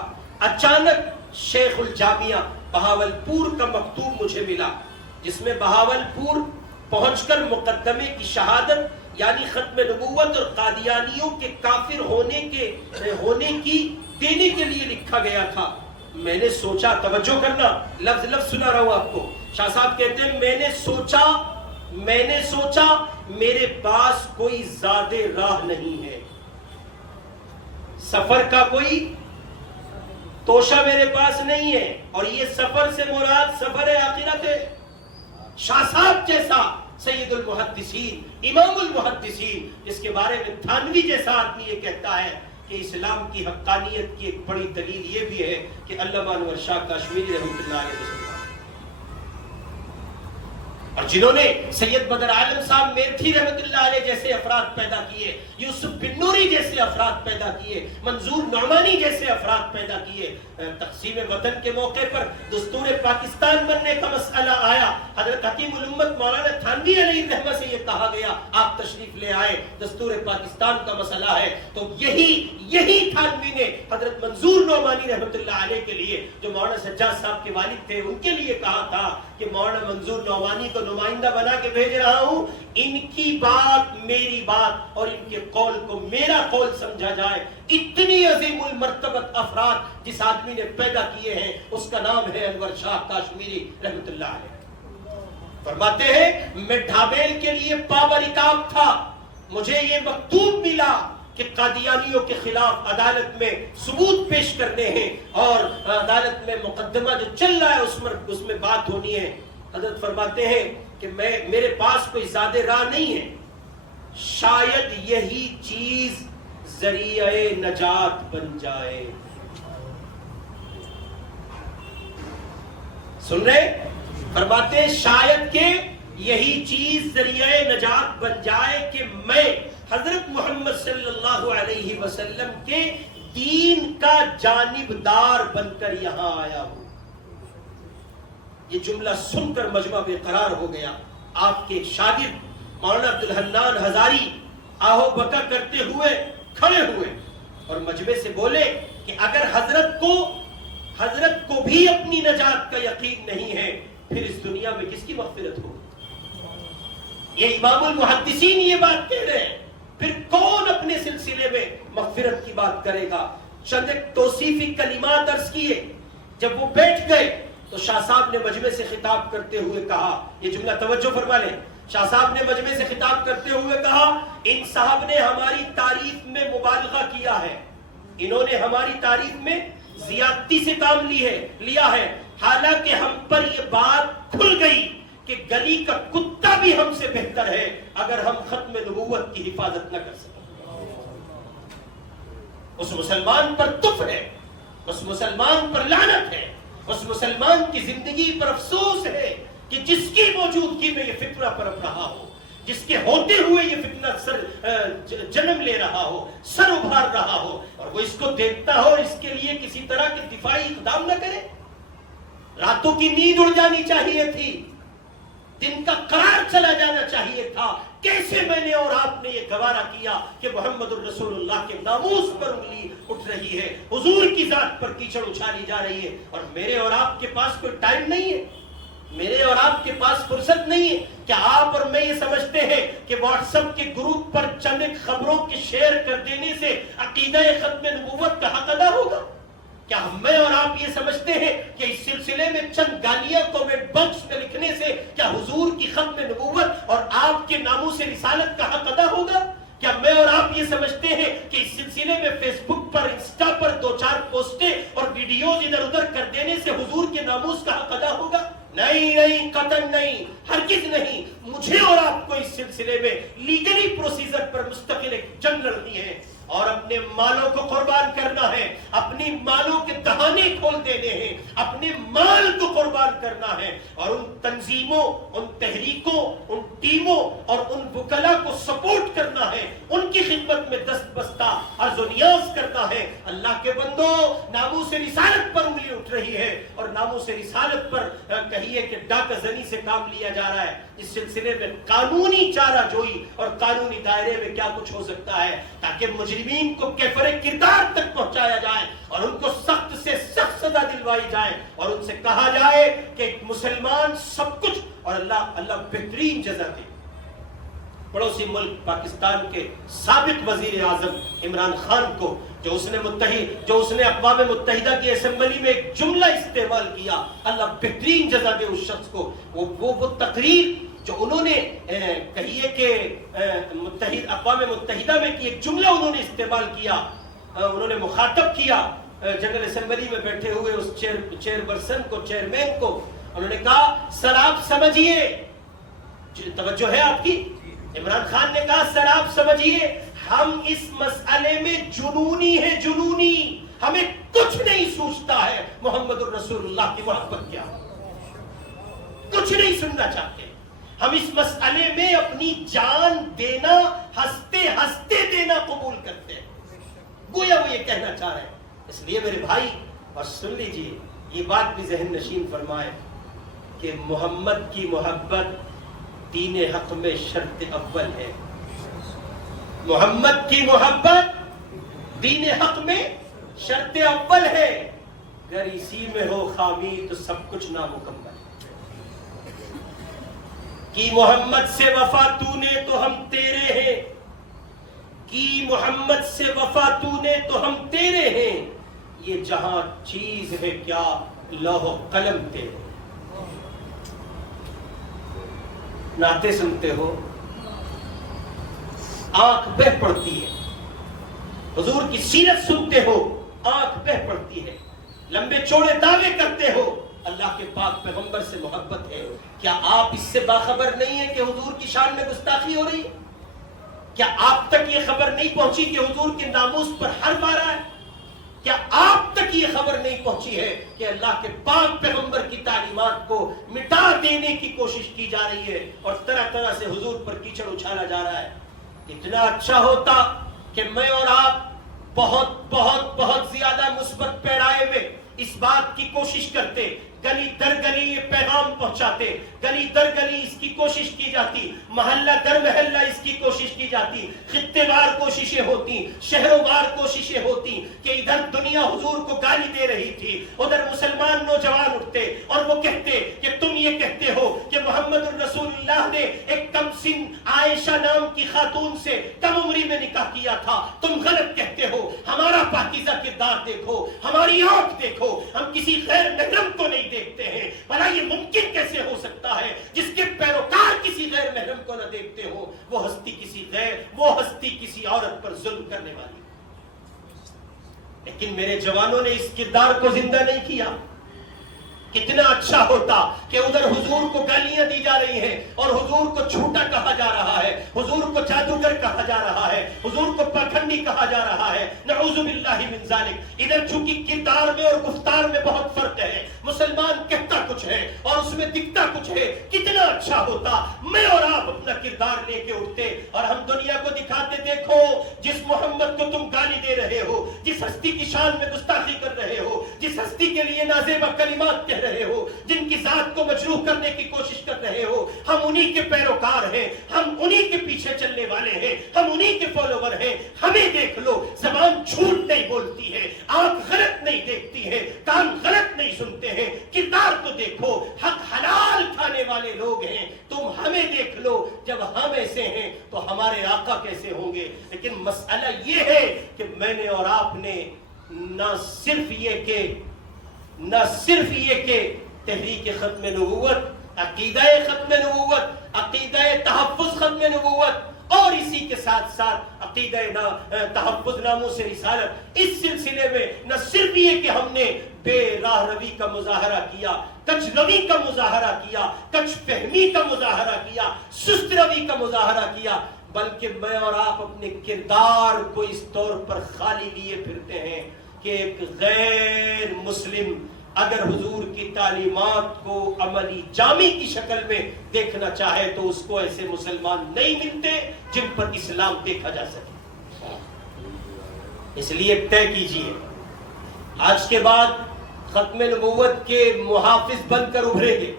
اچانک شیخ الجامعہ بہاولپور کا مکتوب مجھے ملا، جس میں بہاولپور پہنچ کر مقدمے کی شہادت یعنی ختم نبوت اور قادیانیوں کے کافر ہونے کی دینے کے لیے لکھا گیا تھا۔ میں نے سوچا، توجہ کرنا، لفظ لفظ سنا رہا ہوں آپ کو، شاہ صاحب کہتے ہیں میں نے سوچا میرے پاس کوئی زاد راہ نہیں ہے، سفر کا کوئی توشہ میرے پاس نہیں ہے، اور یہ سفر سے مراد سفر آخرت ہے۔ شاہ صاحب جیسا سید المحدثین، امام المحدثین، جس کے بارے میں تھانوی جیسا آدمی یہ کہتا ہے کہ اسلام کی حقانیت کی ایک بڑی دلیل یہ بھی ہے کہ علامہ انور شاہ کاشمیری رحمۃ اللہ علیہ وسلم، اور جنہوں نے سید بدر عالم صاحب میرٹھی رحمۃ اللہ علیہ جیسے افراد پیدا کیے، یوسف بن نوری جیسے افراد پیدا کیے، منظور نعمانی جیسے افراد پیدا کیے۔ تقسیم وطن کے موقع پر دستور پاکستان بننے کا مسئلہ آیا، حضرت حکیم الامت مولانا تھانوی علیہ الرحمہ سے یہ کہا گیا آپ تشریف لے آئے، دستور پاکستان کا مسئلہ ہے، تو یہی تھانوی نے حضرت منظور نعمانی رحمۃ اللہ علیہ کے لیے، جو مولانا سجاد صاحب کے والد تھے، ان کے لیے کہا تھا کہ مولانا منظور نعمانی کو نمائندہ بنا کے بھیج رہا ہوں، ان کی بات میری بات اور ان کے قول کو میرا قول سمجھا جائے۔ اتنی عظیم المرتبت افراد جس آدمی نے پیدا کیے ہیں اس کا نام ہے انور شاہ کاشمیری رحمۃ اللہ علیہ۔ فرماتے ہیں میں ڈھابیل کے لیے پابرکاب تھا، مجھے یہ مکتوب ملا کہ قادیانیوں کے خلاف عدالت میں ثبوت پیش کرنے ہیں اور عدالت میں مقدمہ جو چل رہا ہے اس میں بات ہونی ہے۔ حضرت فرماتے ہیں کہ میرے پاس کوئی زیادہ راہ نہیں ہے، شاید یہی چیز ذریعہ نجات بن جائے۔ سن رہے؟ فرماتے ہیں شاید کہ یہی چیز ذریعہ نجات بن جائے کہ میں حضرت محمد صلی اللہ علیہ وسلم کے دین کا جانبدار بن کر یہاں آیا ہوں۔ یہ جملہ سن کر مجمع بے قرار ہو گیا۔ آپ کے ایک شاگرد مولانا عبدالحنان ہزاری آہو بکا کرتے ہوئے کھڑے ہوئے اور مجمع سے بولے کہ اگر حضرت کو بھی اپنی نجات کا یقین نہیں ہے پھر اس دنیا میں کس کی مغفرت ہو؟ یہ امام المحدثین یہ بات کہہ رہے ہیں، پھر کون اپنے سلسلے میں مغفرت کی بات کرے گا؟ چند ایک توصیفی کلمات عرض کیے. جب وہ بیٹھ گئے تو شاہ صاحب نے مجمع سے خطاب کرتے ہوئے کہا، یہ جملہ توجہ فرما لیں، شاہ صاحب نے مجمع سے خطاب کرتے ہوئے کہا ان صاحب نے ہماری تعریف میں مبالغہ کیا ہے، انہوں نے ہماری تعریف میں زیادتی سے کام لیا ہے، حالانکہ ہم پر یہ بات کھل گئی کہ گلی کا کتا بھی ہم سے بہتر ہے اگر ہم ختم نبوت کی حفاظت نہ کر سکیں. اس مسلمان پر تف ہے، اس مسلمان پر لعنت ہے، اس مسلمان کی زندگی پر افسوس ہے کہ جس کی موجودگی میں یہ فتنہ پرپ رہا ہو، جس کے ہوتے ہوئے یہ فتنہ جنم لے رہا ہو، سر ابھار رہا ہو، اور وہ اس کو دیکھتا ہو اور اس کے لیے کسی طرح کے دفاعی اقدام نہ کرے. راتوں کی نیند اڑ جانی چاہیے تھی، دن کا قرار چلا جانا چاہیے تھا. کیسے میں نے اور آپ نے یہ گوارا کیا کہ محمد الرسول اللہ کے ناموس پر انگلی اٹھ رہی ہے، حضور کی ذات پر کیچڑ اچھالی جا رہی ہے، اور میرے اور آپ کے پاس کوئی ٹائم نہیں ہے، میرے اور آپ کے پاس فرصت نہیں ہے. کیا آپ اور میں یہ سمجھتے ہیں کہ واٹس ایپ کے گروپ پر چند ایک خبروں کے شیئر کر دینے سے عقیدہ ختم نبوت کا حق ادا ہوگا؟ کیا میں اور آپ یہ سمجھتے ہیں کہ اس سلسلے میں چند گالیاں کمنٹ باکس میں لکھنے سے کیا حضور کی ختم نبوت اور آپ کے ناموس رسالت کا حق ادا ہوگا؟ کیا میں اور آپ یہ سمجھتے ہیں کہ اس سلسلے میں فیس بک پر، انسٹا پر 2-4 پوسٹیں اور ویڈیوز ادھر ادھر کر دینے سے حضور کے ناموس کا حق ادا ہوگا؟ نہیں، قطعاً نہیں، ہرگز نہیں. مجھے اور آپ کو اس سلسلے میں لیگلی پروسیجر پر مستقل ایک جنگ لڑنی ہے اور اپنے مالوں کو قربان کرنا ہے، اپنی مالوں کے دہانے کھول دینے ہیں، اپنے مال کو قربان کرنا ہے، اور ان تنظیموں، ان تحریکوں، ان ٹیموں اور ان وکلا کو سپورٹ کرنا ہے، ان کی خدمت میں دست بستہ عرض و نیاز کرنا ہے. اللہ کے بندو، ناموس رسالت پر انگلی اٹھ رہی ہے اور ناموس رسالت پر کہیے کہ ڈاکہ زنی سے کام لیا جا رہا ہے. اس سلسلے میں قانونی چارہ جوئی اور قانونی دائرے میں کیا کچھ ہو سکتا ہے تاکہ مجرمین کو کیفر کردار تک پہنچایا جائے اور ان کو سخت سے سخت سزا دلوائی جائے اور ان سے کہا جائے کہ ایک مسلمان سب کچھ اور اللہ بہترین جزا دے. پڑوسی ملک پاکستان کے سابق وزیر اعظم عمران خان کو جو اس نے اقوام متحدہ کی اسمبلی میں ایک جملہ استعمال کیا، اللہ بہترین جزا دے اس شخص کو. وہ تقریر جو انہوں نے کہیے کہ اقوام متحدہ میں کی ایک جملہ انہوں نے استعمال کیا، انہوں نے مخاطب کیا جنرل اسمبلی میں بیٹھے ہوئے اس چیئرپرسن کو، چیئرمین کو. انہوں نے کہا سر آپ سمجھیے، توجہ ہے آپ کی، عمران خان نے کہا سر آپ سمجھیے ہم اس مسئلے میں جنونی ہے، جنونی، ہمیں کچھ نہیں سوچتا ہے محمد الرسول اللہ کی محبت کیا، کچھ نہیں سننا چاہتے. ہم اس مسئلے میں اپنی جان دینا، ہنستے ہنستے دینا قبول کرتے ہیں. گویا وہ یہ کہنا چاہ رہے ہیں. اس لیے میرے بھائی، اور سن لیجئے، یہ بات بھی ذہن نشین فرمائے کہ محمد کی محبت دین حق میں شرط اول ہے. محمد کی محبت دین حق میں شرط اول ہے. اگر اسی میں ہو خامی تو سب کچھ نامکمل. کی محمد سے وفا تو نے تو ہم تیرے ہیں، کی محمد سے وفا تو نے تو ہم تیرے ہیں. یہ جہاں چیز ہے کیا لوح و قلم تیرے. نعتیں سنتے ہو آنکھ بہ پڑتی ہے، حضور کی سیرت سنتے ہو آنکھ بہ پڑتی ہے، لمبے چوڑے دعوے کرتے ہو اللہ کے پاک پیغمبر سے محبت ہے. کیا آپ اس سے باخبر نہیں ہیں کہ حضور کی شان میں گستاخی ہو رہی ہے؟ کیا آپ تک یہ خبر نہیں پہنچی کہ حضور کے ناموس پر حرب آ رہا ہے؟ کیا آپ تک یہ خبر نہیں پہنچی ہے کہ اللہ کے پاک پیغمبر کی تعلیمات کو مٹا دینے کی کوشش کی جا رہی ہے اور طرح طرح سے حضور پر کیچڑ اچھالا جا رہا ہے؟ اتنا اچھا ہوتا کہ میں اور آپ بہت بہت بہت زیادہ مثبت پیرائے میں اس بات کی کوشش کرتے، گلی در گلی یہ پیغام پہنچاتے، گلی در گلی اس کی کوشش کی جاتی، محلہ در محلہ اس کی کوشش کی جاتی، خطے وار کوششیں ہوتی، شہروں وار کوششیں ہوتی کہ ادھر دنیا حضور کو گالی دے رہی تھی، ادھر مسلمان نوجوان اٹھتے اور وہ کہتے کہ تم یہ کہتے ہو کہ محمد الرسول اللہ نے ایک کم سن عائشہ نام کی خاتون سے کم عمری میں نکاح کیا تھا، تم غلط کہتے ہو، ہمارا پاکیزہ کردار دیکھو، ہماری آنکھ دیکھو، ہم کسی غیر محرم کو نہیں دیکھتے ہیں، بھلا یہ ممکن کیسے ہو سکتا ہے جس کے پیروکار کسی غیر محرم کو نہ دیکھتے ہو، وہ ہستی کسی عورت پر ظلم کرنے والی۔ لیکن میرے جوانوں نے اس کردار کو زندہ نہیں کیا۔ کتنا اچھا ہوتا کہ ادھر حضور کو گالیاں دی جا رہی ہیں اور حضور کو جھوٹا کہا جا رہا ہے، حضور کو جادوگر کہا جا رہا ہے، حضور کو پاکھنڈی کہا جا رہا ہے، نعوذ باللہ من ذالک۔ ادھر چونکہ کردار میں اور گفتار میں بہت فرق ہے، مسلمان کہتا کچھ ہے اور اس میں دکھتا کچھ ہے۔ کتنا اچھا ہوتا میں اور آپ اپنا کردار لے کے اٹھتے اور ہم دنیا کو دکھاتے، دیکھو جس محمد کو تم گالی دے رہے ہو، جس ہستی کی شان میں گستاخی کر رہے ہو، جس ہستی کے لیے نازیبہ کلمات کہہ رہے ہو، جن کی ذات کو مجروح کرنے کی کوشش کر رہے ہو، ہم انہی کے پیروکار ہیں، ہم انہی کے پیچھے چلنے والے ہیں، ہم انہی کے فالوور ہیں۔ ہمیں دیکھ لو، زبان جھوٹ نہیں بولتی ہے، آنکھ غلط نہیں دیکھتی ہے، کان غلط نہیں سنتے ہیں، کردار تو دیکھو، حق حلال کھانے والے لوگ ہیں۔ تم ہمیں دیکھ لو، جب ہم ایسے ہیں تو ہمارے آقا کیسے ہوں گے؟ لیکن مسئلہ یہ ہے کہ میں نے اور آپ نے نہ صرف یہ کہ تحریک ختم نبوت، عقیدہ ختم نبوت، عقیدہ تحفظ ختم نبوت اور اسی کے ساتھ ساتھ عقیدہ تحفظ ناموس رسالت، اس سلسلے میں نہ صرف یہ کہ ہم نے بے راہ روی کا مظاہرہ کیا، کچھ روی کا مظاہرہ کیا، کچھ فہمی کا مظاہرہ کیا، سست روی کا مظاہرہ کیا، بلکہ میں اور آپ اپنے کردار کو اس طور پر خالی لیے پھرتے ہیں کہ ایک غیر مسلم اگر حضور کی تعلیمات کو عملی جامی کی شکل میں دیکھنا چاہے تو اس کو ایسے مسلمان نہیں ملتے جن پر اسلام دیکھا جا سکے۔ اس لیے طے کیجئے، آج کے بعد ختم نبوت کے محافظ بن کر ابھریں گے،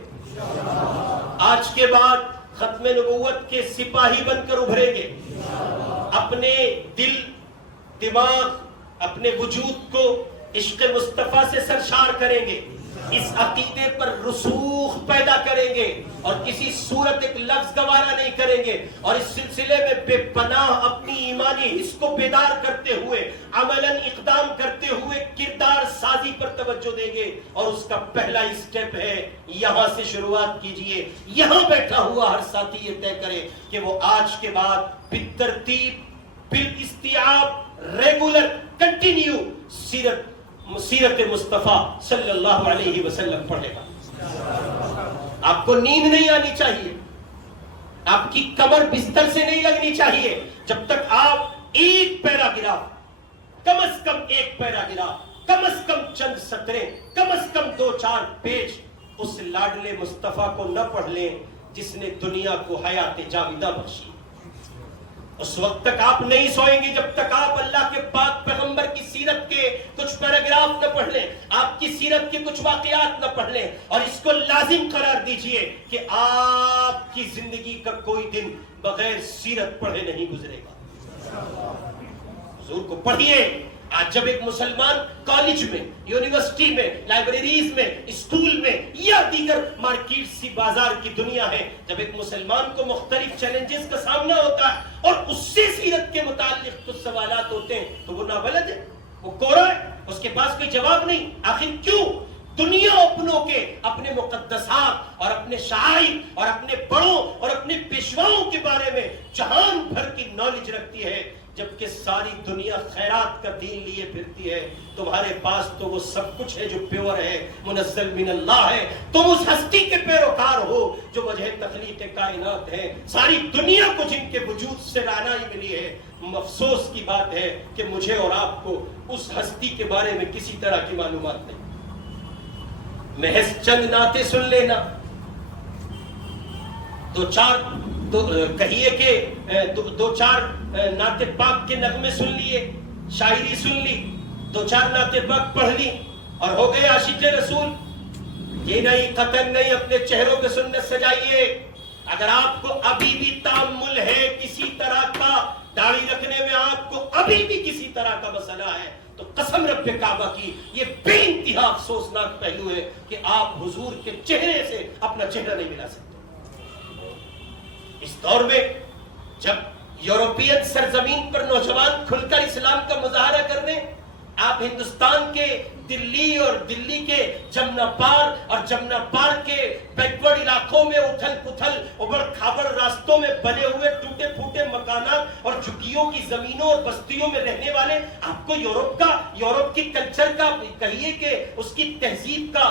آج کے بعد ختم نبوت کے سپاہی بن کر ابھریں گے، اپنے دل، دماغ، اپنے وجود کو عشق مصطفیٰ سے سرشار کریں گے، اس عقیدے پر رسوخ پیدا کریں گے اور کسی صورت ایک لفظ گوارا نہیں کریں گے، اور اس سلسلے میں بے پناہ اپنی ایمانی حس کو بیدار کرتے ہوئے، عملاً اقدام کرتے ہوئے کردار سازی پر توجہ دیں گے۔ اور اس کا پہلا اسٹیپ ہے، یہاں سے شروعات کیجئے، یہاں بیٹھا ہوا ہر ساتھی یہ طے کرے کہ وہ آج کے بعد بالترتیب، بالاستیعاب، ریگولر، کنٹینیو سیرت مصطفیٰ صلی اللہ علیہ وسلم پڑھے گا۔ آپ کو نیند نہیں آنی چاہیے، آپ کی کمر بستر سے نہیں لگنی چاہیے جب تک آپ ایک پیراگراف، کم از کم ایک پیراگراف، کم از کم چند سطریں، کم از کم 2-4 پیج اس لاڈلے مصطفیٰ کو نہ پڑھ لیں جس نے دنیا کو حیات جاویدہ بخشی۔ اس وقت تک آپ نہیں سوئیں گے جب تک آپ اللہ کے پاک پیغمبر کی سیرت کے کچھ پیراگراف نہ پڑھ لیں، آپ کی سیرت کے کچھ واقعات نہ پڑھ لیں، اور اس کو لازم قرار دیجئے کہ آپ کی زندگی کا کوئی دن بغیر سیرت پڑھے نہیں گزرے گا۔ حضور کو پڑھیے۔ آج جب ایک مسلمان کالج میں، یونیورسٹی میں، لائبریریز میں، اسکول میں یا دیگر مارکیٹ سی بازار کی دنیا ہے، جب ایک مسلمان کو مختلف چیلنجز کا سامنا ہوتا ہے اور اس سے سیرت کے متعلق کچھ سوالات ہوتے ہیں تو وہ نابلد ہے، وہ کورا ہے، اس کے پاس کوئی جواب نہیں۔ آخر کیوں؟ دنیا اپنوں کے، اپنے مقدسات اور اپنے شعائر اور اپنے بڑوں اور اپنے پیشواؤں کے بارے میں جہان بھر کی نالج رکھتی ہے، جبکہ ساری دنیا خیرات کا دین لیے پھرتی ہے۔ تمہارے پاس تو وہ سب کچھ ہے جو پیور ہے، منزل من اللہ ہے، تم اس ہستی کے پیروکار ہو جو وجہ تخلیق کائنات ہے، ساری دنیا کو جن کے وجود سے رعنائی ملی ہے۔ افسوس کی بات ہے کہ مجھے اور آپ کو اس ہستی کے بارے میں کسی طرح کی معلومات نہیں۔ محض چند نعتیں سن لینا، کہیے کہ دو چار نعت پاک کے نغمے سن لیے، شاعری سن لی، 2-4 نعت پاک پڑھ لی اور ہو گئے عاشق رسول۔ یہ نہیں، قطن نہیں، اپنے چہروں پہ سنت سجائیے، اگر آپ کو ابھی بھی تعامل ہے کسی طرح کا، داڑھی رکھنے میں آپ کو ابھی بھی کسی طرح کا مسئلہ ہے، تو قسم رب کعبہ کی یہ بے انتہا افسوسناک پہلو ہے کہ آپ حضور کے چہرے سے اپنا چہرہ نہیں ملا سکتے۔ اس دور میں جب یورپین سرزمین پر نوجوان کھل کر اسلام کا مظاہرہ کر رہے ہیں، آپ ہندوستان کے دلی اور دلی کے جمنا پار اور جمنا پار کے بیکورڈ علاقوں میں اتھل پتھل ابڑ کھابڑ راستوں میں بنے ہوئے ٹوٹے پھوٹے مکانات اور جھگیوں کی زمینوں اور بستیوں میں رہنے والے، آپ کو یورپ کی کلچر کا کہیے کہ اس کی تہذیب کا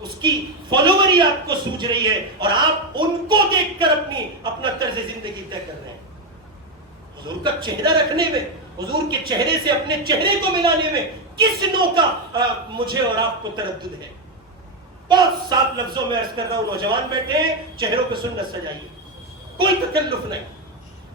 اس کی فالووری آپ کو سوج رہی ہے، اور آپ ان کو دیکھ کر اپنا طرز زندگی طے کر رہے ہیں۔ حضور کا چہرہ رکھنے میں، حضور کے چہرے سے اپنے چہرے کو ملانے میں کس نوع کا مجھے اور آپ کو تردد ہے؟ بہت صاف لفظوں میں عرض کر رہا ہوں، نوجوان بیٹھے ہیں، چہروں پہ سنت سجائیے، کوئی تکلف نہیں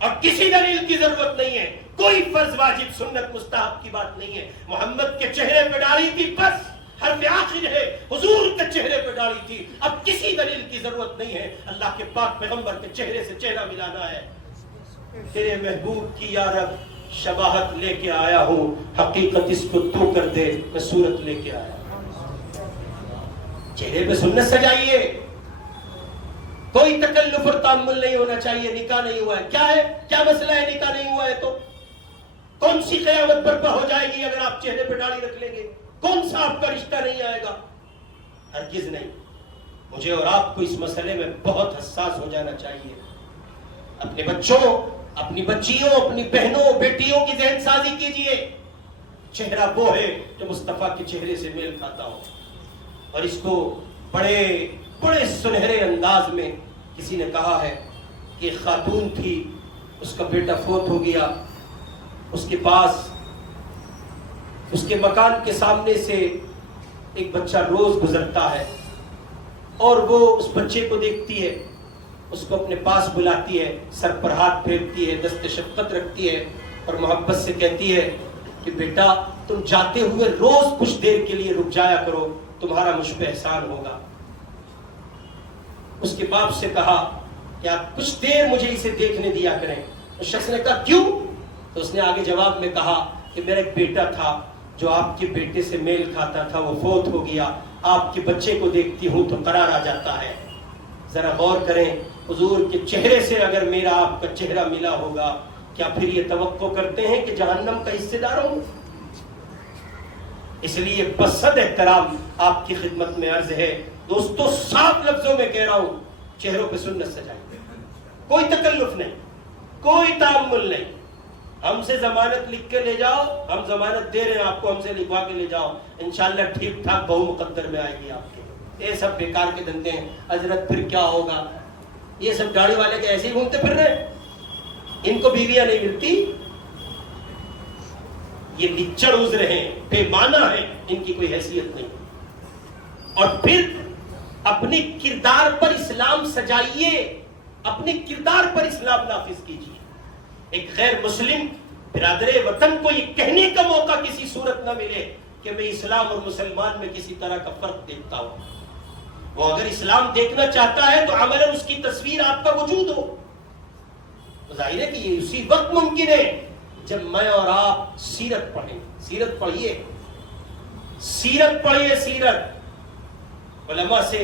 اور کسی دلیل کی ضرورت نہیں ہے، کوئی فرض واجب سنت مستحب کی بات نہیں ہے۔ محمد کے چہرے پہ داڑھی تھی، بس حرف آخر ہے، حضور کے چہرے پہ داڑھی تھی، اب کسی دلیل کی ضرورت نہیں ہے۔ اللہ کے پاک پیغمبر کے چہرے سے چہرہ ملانا ہے۔ تیرے محبوب کی یا رب شباہت لے کے آیا ہوں، حقیقت اس کو تو کر دے، میں صورت لے کے آیا ہوں۔ چہرے پہ سنت سجائیے، کوئی تکلف اور تعامل نہیں ہونا چاہیے۔ نکاح نہیں ہوا ہے، کیا ہے؟ کیا مسئلہ ہے؟ نکاح نہیں ہوا ہے تو کون سی قیامت برپا ہو جائے گی اگر آپ چہرے پہ داڑھی رکھ لیں گے؟ کون سا آپ کا رشتہ نہیں آئے گا؟ ہرگز نہیں۔ مجھے اور آپ کو اس مسئلے میں بہت حساس ہو جانا چاہیے۔ اپنے بچوں، اپنی بچیوں، اپنی بہنوں، بیٹیوں کی ذہن سازی کیجئے۔ چہرہ وہ ہے جو مصطفیٰ کے چہرے سے میل کھاتا ہو، اور اس کو بڑے سنہرے انداز میں کسی نے کہا ہے کہ خاتون تھی، اس کا بیٹا فوت ہو گیا، اس کے پاس اس کے مکان کے سامنے سے ایک بچہ روز گزرتا ہے، اور وہ اس بچے کو دیکھتی ہے، اس کو اپنے پاس بلاتی ہے، سر پر ہاتھ پھیرتی ہے، دست شفقت رکھتی ہے اور محبت سے کہتی ہے کہ بیٹا تم جاتے ہوئے روز کچھ دیر کے لیے رک جایا کرو، تمہارا مجھ پہ احسان ہوگا۔ اس کے باپ سے کہا کہ آپ کچھ دیر مجھے اسے دیکھنے دیا کریں۔ اس شخص نے کہا کیوں؟ تو اس نے آگے جواب میں کہا کہ میرا ایک بیٹا تھا جو آپ کے بیٹے سے میل کھاتا تھا، وہ فوت ہو گیا، آپ کے بچے کو دیکھتی ہوں تو قرار آ جاتا ہے۔ ذرا غور کریں، حضور کے چہرے سے اگر میرا آپ کا چہرہ ملا ہوگا، کیا پھر یہ توقع کرتے ہیں کہ جہنم کا حصے دار ہوں؟ اس لیے بصد احترام آپ کی خدمت میں عرض ہے دوستو، صاف لفظوں میں کہہ رہا ہوں، چہروں پہ سنت سجائیے، کوئی تکلف نہیں، کوئی تعامل نہیں۔ ہم سے ضمانت لکھ کے لے جاؤ، ہم ضمانت دے رہے ہیں آپ کو، ہم سے لکھوا کے لے جاؤ، انشاءاللہ ٹھیک ٹھاک بہو مقدر میں آئے گی آپ کے۔ یہ سب بیکار کے دھندے ہیں۔ حضرت پھر کیا ہوگا؟ یہ سب داڑھی والے کے ایسے ہی گھومتے پھر رہے، ان کو بیویاں نہیں ملتی، یہ لچڑ عذر ہیں، بے معنی ہیں، ان کی کوئی حیثیت نہیں۔ اور پھر اپنے کردار پر اسلام سجائیے، اپنے کردار پر اسلام نافذ کیجیے۔ ایک غیر مسلم برادر وطن کو یہ کہنے کا موقع کسی صورت نہ ملے کہ میں اسلام اور مسلمان میں کسی طرح کا فرق دیکھتا ہوں۔ وہ اگر اسلام دیکھنا چاہتا ہے تو عملاً اس کی تصویر آپ کا وجود ہو۔ ظاہر ہے کہ یہ اسی وقت ممکن ہے جب میں اور آپ سیرت پڑھیں۔ سیرت پڑھیے، سیرت پڑھیے، سیرت علماء سے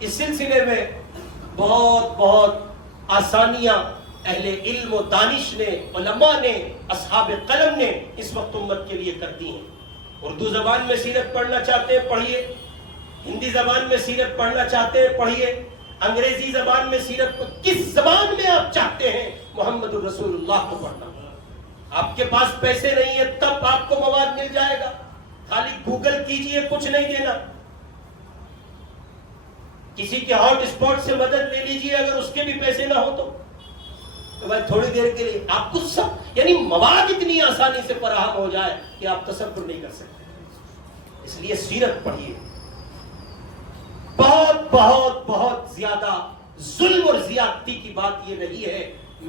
اس سلسلے میں بہت آسانیاں اہل علم و دانش نے، علماء نے، اصحاب قلم نے اس وقت امت کے لیے کر دی ہیں۔ اردو زبان میں سیرت پڑھنا چاہتے ہیں پڑھیے، ہندی زبان میں سیرت پڑھنا چاہتے ہیں پڑھیے، انگریزی زبان میں سیرت، کس زبان میں آپ چاہتے ہیں محمد الرسول اللہ کو پڑھنا۔ آپ کے پاس پیسے نہیں ہیں تب آپ کو مواد مل جائے گا، خالی گوگل کیجئے، کچھ نہیں دینا۔ کسی کے ہاٹ اسپاٹ سے مدد لے لیجئے اگر اس کے بھی پیسے نہ ہو تو بھائی تھوڑی دیر کے لیے آپ کو سب، یعنی مواد اتنی آسانی سے فراہم ہو جائے کہ آپ تصور نہیں کر سکتے۔ اس لیے سیرت پڑھیے۔ بہت زیادہ ظلم اور زیادتی کی بات یہ رہی ہے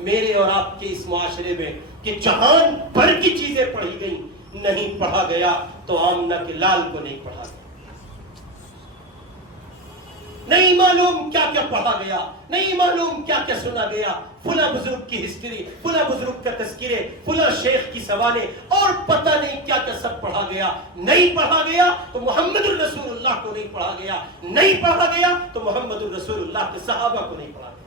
میرے اور آپ کے اس معاشرے میں کہ جہان بھر کی چیزیں پڑھی گئیں، نہیں پڑھا گیا تو آمنہ کے لال کو نہیں پڑھا گیا۔ نہیں معلوم کیا کیا پڑھا گیا، نہیں معلوم کیا کیا سنا گیا، فلاں بزرگ کی ہسٹری، فلاں بزرگ کا تذکرے، فلاں شیخ کی سوالے، اور پتہ نہیں کیا کیا سب پڑھا گیا۔ نہیں پڑھا گیا تو محمد الرسول اللہ کو نہیں پڑھا گیا، نہیں پڑھا گیا تو محمد الرسول اللہ کے صحابہ کو نہیں پڑھا گیا۔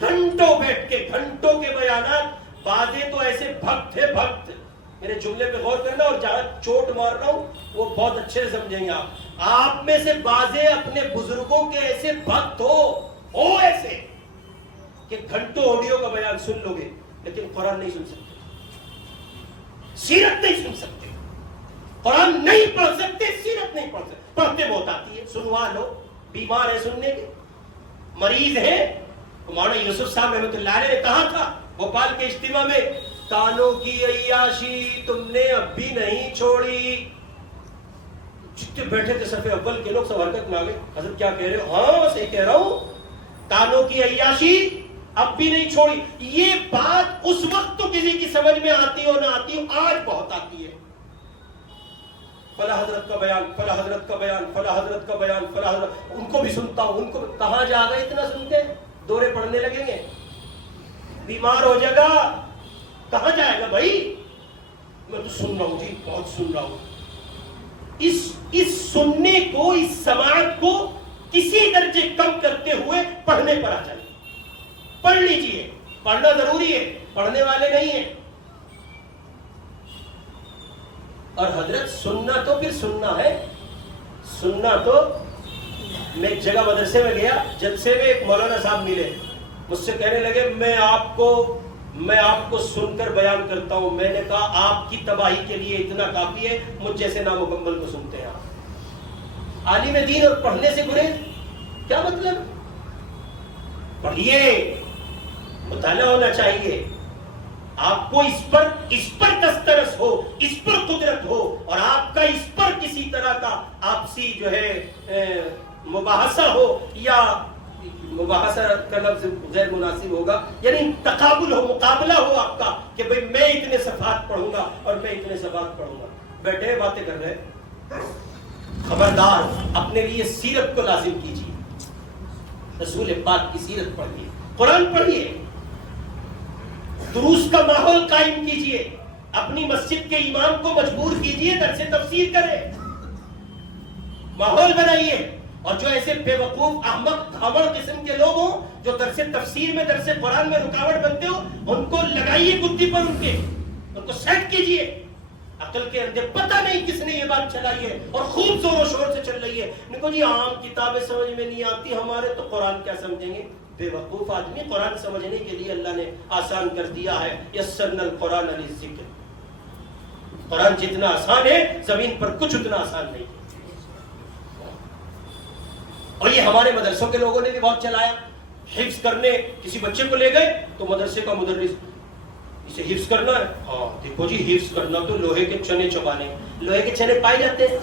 گھنٹوں بیٹھ کے گھنٹوں کے بیانات، بازے تو ایسے بھکت تھے، بھکت، میرے جملے پہ غور کرنا، اور جہاں چوٹ مار رہا ہوں وہ بہت اچھے سے سمجھیں گے آپ میں سے بازے اپنے بزرگوں کے ایسے بھکت ہو ایسے کہ گھنٹوں آڈیو کا بیان سن لو گے لیکن قرآن نہیں سن سکتے، سیرت نہیں سن سکتے، قرآن نہیں پڑھ سکتے، سیرت نہیں پڑھ سکتے۔ پڑھتے بہت آتی ہے، سنوا لو، بیمار ہے سننے کے، مریض ہے۔ مولانا یوسف صاحب رحمۃ اللہ علیہ نے کہا تھا بھوپال کے اجتماع میں، کانوں کی عیاشی تم نے اب بھی نہیں چھوڑی۔ جتنے بیٹھے تھے صف اول کے لوگ سب حرکت میں آ گئے، حضرت کیا کہہ رہے ہو؟ ہاں صحیح کہہ رہا ہوں، کانوں کی عیاشی اب بھی نہیں چھوڑی۔ یہ بات اس وقت تو کسی کی سمجھ میں آتی ہو نہ آتی ہو، آج بہت آتی ہے۔ فلاں حضرت کا بیان، فلاں حضرت کا بیان، فلاں حضرت کا بیان، فلاں حضرت، ان کو بھی سنتا ہوں، ان کو کہاں جا گئے اتنا سنتے، دورے پڑھنے لگیں گے، بیمار ہو جائے گا، کہاں جائے گا بھائی؟ میں تو سن رہا ہوں جی، بہت سن رہا ہوں۔ اس سننے کو، اس سماعت کو کسی درجے کم کرتے ہوئے پڑھنے پر آ جائیں۔ پڑھ لیجئے، پڑھنا ضروری ہے، پڑھنے والے نہیں ہیں۔ اور حضرت سننا تو پھر سننا ہے، سننا تو، میں ایک جگہ مدرسے میں گیا، جلسے میں ایک مولانا صاحب ملے، مجھ سے کہنے لگے میں آپ کو سن کر بیان کرتا ہوں۔ میں نے کہا آپ کی تباہی کے لیے اتنا کافی ہے، مجھ جیسے نامکمل کو سنتے ہیں آپ۔ عالم دین اور پڑھنے سے گریز، کیا مطلب؟ پڑھیے، مطالعہ ہونا چاہیے، آپ کو اس پر دسترس ہو، اس پر قدرت ہو، اور آپ کا اس پر کسی طرح کا آپسی جو ہے مباحثہ ہو، یا مباحثہ کا لفظ غیر مناسب ہوگا، یعنی تقابل ہو، مقابلہ ہو آپ کا، کہ بھئی میں اتنے صفحات پڑھوں گا اور میں اتنے صفحات پڑھوں گا۔ بیٹھے باتیں کر رہے، خبردار اپنے لیے سیرت کو لازم کیجیے، رسول پاک کی سیرت پڑھیے، قرآن پڑھیے، دروس کا ماحول قائم کیجیے، اپنی مسجد کے امام کو مجبور کیجیے درس تفسیر کرے، ماحول بنائیے۔ اور جو ایسے بے وقوف احمق دھاوڑ قسم کے لوگ ہوں جو درس تفسیر میں، درس قرآن میں رکاوٹ بنتے ہو، ان کو لگائیے گدی پر، ان کو سیٹ کیجیے۔ عقل کے اندر پتہ نہیں کس نے یہ بات چلائی ہے اور خوب زور و شور سے چل رہی ہے، ان کو جی عام کتابیں سمجھ میں نہیں آتی ہمارے، تو قرآن کیا سمجھیں گے؟ بے وقوف آدمی، قرآن سمجھنے کے لیے اللہ نے آسان کر دیا ہے، یسرنا القرآن للذکر، قرآن جتنا آسان ہے زمین پر کچھ اتنا آسان نہیں ہے۔ اور یہ ہمارے مدرسوں کے لوگوں نے بھی بہت چلایا، حفظ کرنے کسی بچے کو لے گئے تو مدرسے کا مدرس، اسے حفظ کرنا ہے، ہاں دیکھو جی حفظ کرنا تو لوہے کے چنے چبانے، لوہے کے چنے پائے جاتے ہیں،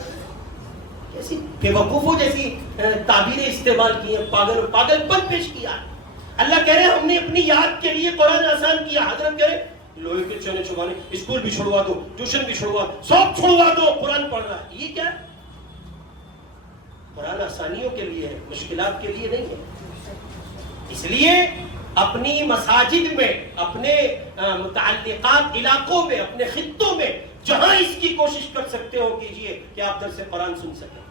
ایسی بے وقوفوں جیسی تعبیریں استعمال کی ہیں، پاگل پن پیش کیا۔ اللہ کہہ رہے ہیں ہم نے اپنی یاد کے لیے قرآن آسان کیا، حضرت کہہ رہے لوہے کے چنے چبانے، اسکول بھی چھوڑوا دو، ٹیوشن بھی چھوڑوا دو، سب چھوڑوا دو، قرآن پڑھنا ہے۔ یہ کیا؟ قرآن آسانیوں کے لیے ہے، مشکلات کے لیے نہیں ہے۔ اس لیے اپنی مساجد میں، اپنے متعلقات علاقوں میں، اپنے خطوں میں جہاں اس کی کوشش کر سکتے ہو کیجئے کہ آپ درس قرآن سن سکیں۔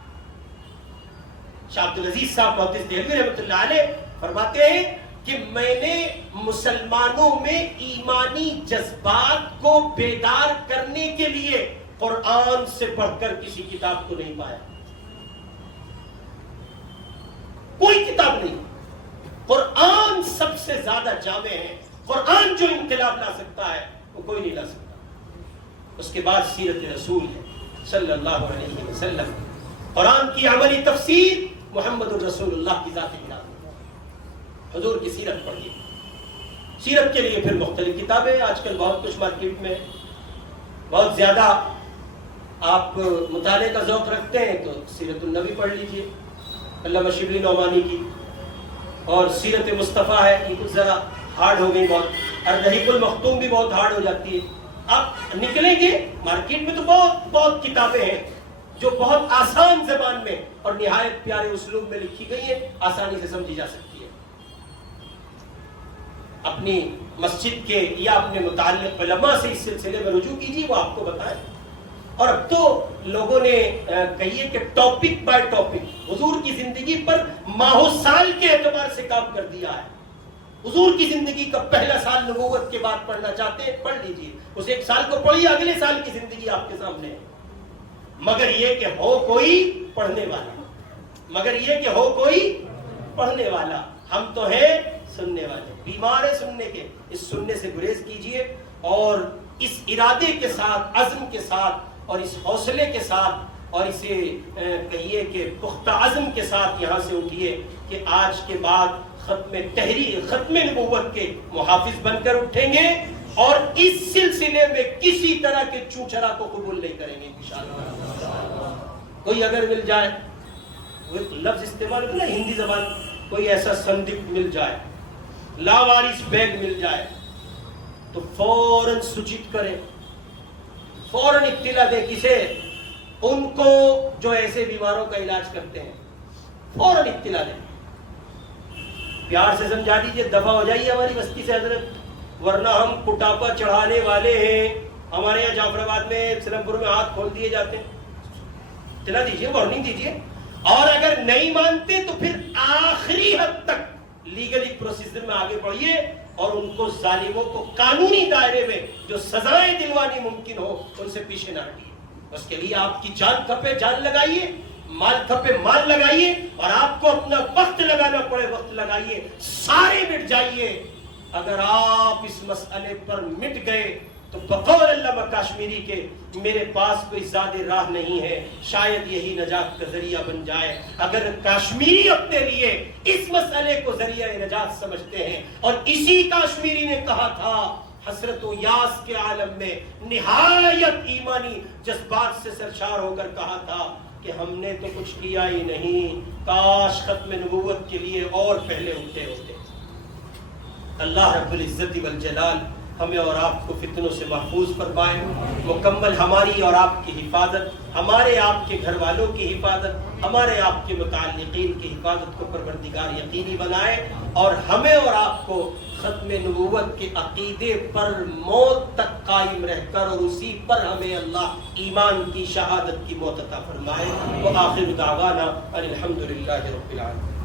شاہ عبدالعزیز صاحب محدث دہلوی رحمۃ اللہ علیہ فرماتے ہیں کہ میں نے مسلمانوں میں ایمانی جذبات کو بیدار کرنے کے لیے قرآن سے بڑھ کر کسی کتاب کو نہیں پایا، کوئی کتاب نہیں۔ قرآن سب سے زیادہ جامع ہے، قرآن جو انقلاب لا سکتا ہے وہ کوئی نہیں لا سکتا۔ اس کے بعد سیرت رسول ہے صلی اللہ علیہ وسلم، قرآن کی عملی تفسیر محمد الرسول اللہ کی ذات الہی، حضور کی سیرت پڑھیے۔ سیرت کے لیے پھر مختلف کتابیں آج کل بہت کچھ مارکیٹ میں، بہت زیادہ آپ مطالعے کا ذوق رکھتے ہیں تو سیرت النبی پڑھ لیجئے علامہ شبلی نعمانی کی، اور سیرت مصطفیٰ ہے، یہ کچھ ذرا ہارڈ ہو گئی بہت، الرحیق المختوم بھی بہت ہارڈ ہو جاتی ہے۔ آپ نکلیں گے مارکیٹ میں تو بہت کتابیں ہیں، جو بہت آسان زبان میں اور نہایت پیارے اسلوب میں لکھی گئی ہے، آسانی سے سمجھی جا سکتی ہے. اپنی مسجد کے یا اپنے متعلق علماء سے اس سلسلے میں رجوع کیجیے، وہ آپ کو بتائیں. اور اب تو لوگوں نے کہیے کہ ٹاپک بائی ٹاپک حضور کی زندگی پر ماہ و سال کے اعتبار سے کام کر دیا ہے. حضور کی زندگی کا پہلا سال نبوت کے بعد پڑھنا چاہتے ہیں پڑھ لیجئے، اس ایک سال کو پڑھیے، اگلے سال کی زندگی آپ کے سامنے ہے. مگر یہ کہ ہو کوئی پڑھنے والا، مگر یہ کہ ہو کوئی پڑھنے والا. ہم تو ہیں سننے والے، بیمار ہیں سننے کے. اس سننے سے گریز کیجئے اور اس ارادے کے ساتھ، عزم کے ساتھ اور اس حوصلے کے ساتھ اور اسے کہیے کہ پختہ عزم کے ساتھ یہاں سے اٹھیے کہ آج کے بعد ختم نبوت کے محافظ بن کر اٹھیں گے اور اس سلسلے میں کسی طرح کے چوچرا کو قبول نہیں کریں گے انشاءاللہ. کوئی اگر مل جائے، وہ ایک لفظ استعمال ہوتا ہے ہندی زبان، کوئی ایسا سندپ مل جائے، لاوارث بیگ مل جائے تو فوراً سوچت کریں، فوراً اطلاع دیں کسے؟ ان کو جو ایسے بیماروں کا علاج کرتے ہیں، فوراً اطلاع دیں. پیار سے سمجھا دیجئے، دفع ہو جائیے ہماری بستی سے حضرت، ورنہ ہم کٹاپا چڑھانے والے ہیں. ہمارے یہاں جعفر آباد میں، سلم پور میں ہاتھ کھول دیے جاتے ہیں. اطلاع دیجئے، وارننگ دیجئے. اور اگر نہیں مانتے تو پھر آخری حد تک لیگلی پروسیجر میں آگے بڑھیے اور ان کو ظالموں کو قانونی دائرے میں جو سزائیں دلوانی ممکن ہو ان سے پیچھے نہ ہٹیے. اس کے لیے آپ کی جان کھپے جان لگائیے، مال کھپے مال لگائیے، اور آپ کو اپنا وقت لگانا پڑے وقت لگائیے. سارے مٹ جائیے. اگر آپ اس مسئلے پر مٹ گئے تو بقول علامہ کاشمیری کے میرے پاس کوئی زیادہ راہ نہیں ہے، شاید یہی نجات کا ذریعہ بن جائے. اگر کاشمیری اپنے لیے اس مسئلے کو ذریعہ نجات سمجھتے ہیں، اور اسی کاشمیری نے کہا تھا حسرت و یاس کے عالم میں نہایت ایمانی جذبات سے سرشار ہو کر کہا تھا کہ ہم نے تو کچھ کیا ہی نہیں، کاش ختم نبوت کے لیے اور پہلے اٹھے ہوتے. اللہ رب العزت والجلال ہمیں اور آپ کو فتنوں سے محفوظ فرمائے، مکمل ہماری اور آپ کی حفاظت، ہمارے آپ کے گھر والوں کی حفاظت، ہمارے آپ کے متعلقین کی حفاظت کو پروردگار یقینی بنائے، اور ہمیں اور آپ کو ختم نبوت کے عقیدے پر موت تک قائم رہ کر اور اسی پر ہمیں اللہ ایمان کی شہادت کی موت عطا فرمائے. وآخر دعوانا ان الحمد للہ رب العالمین.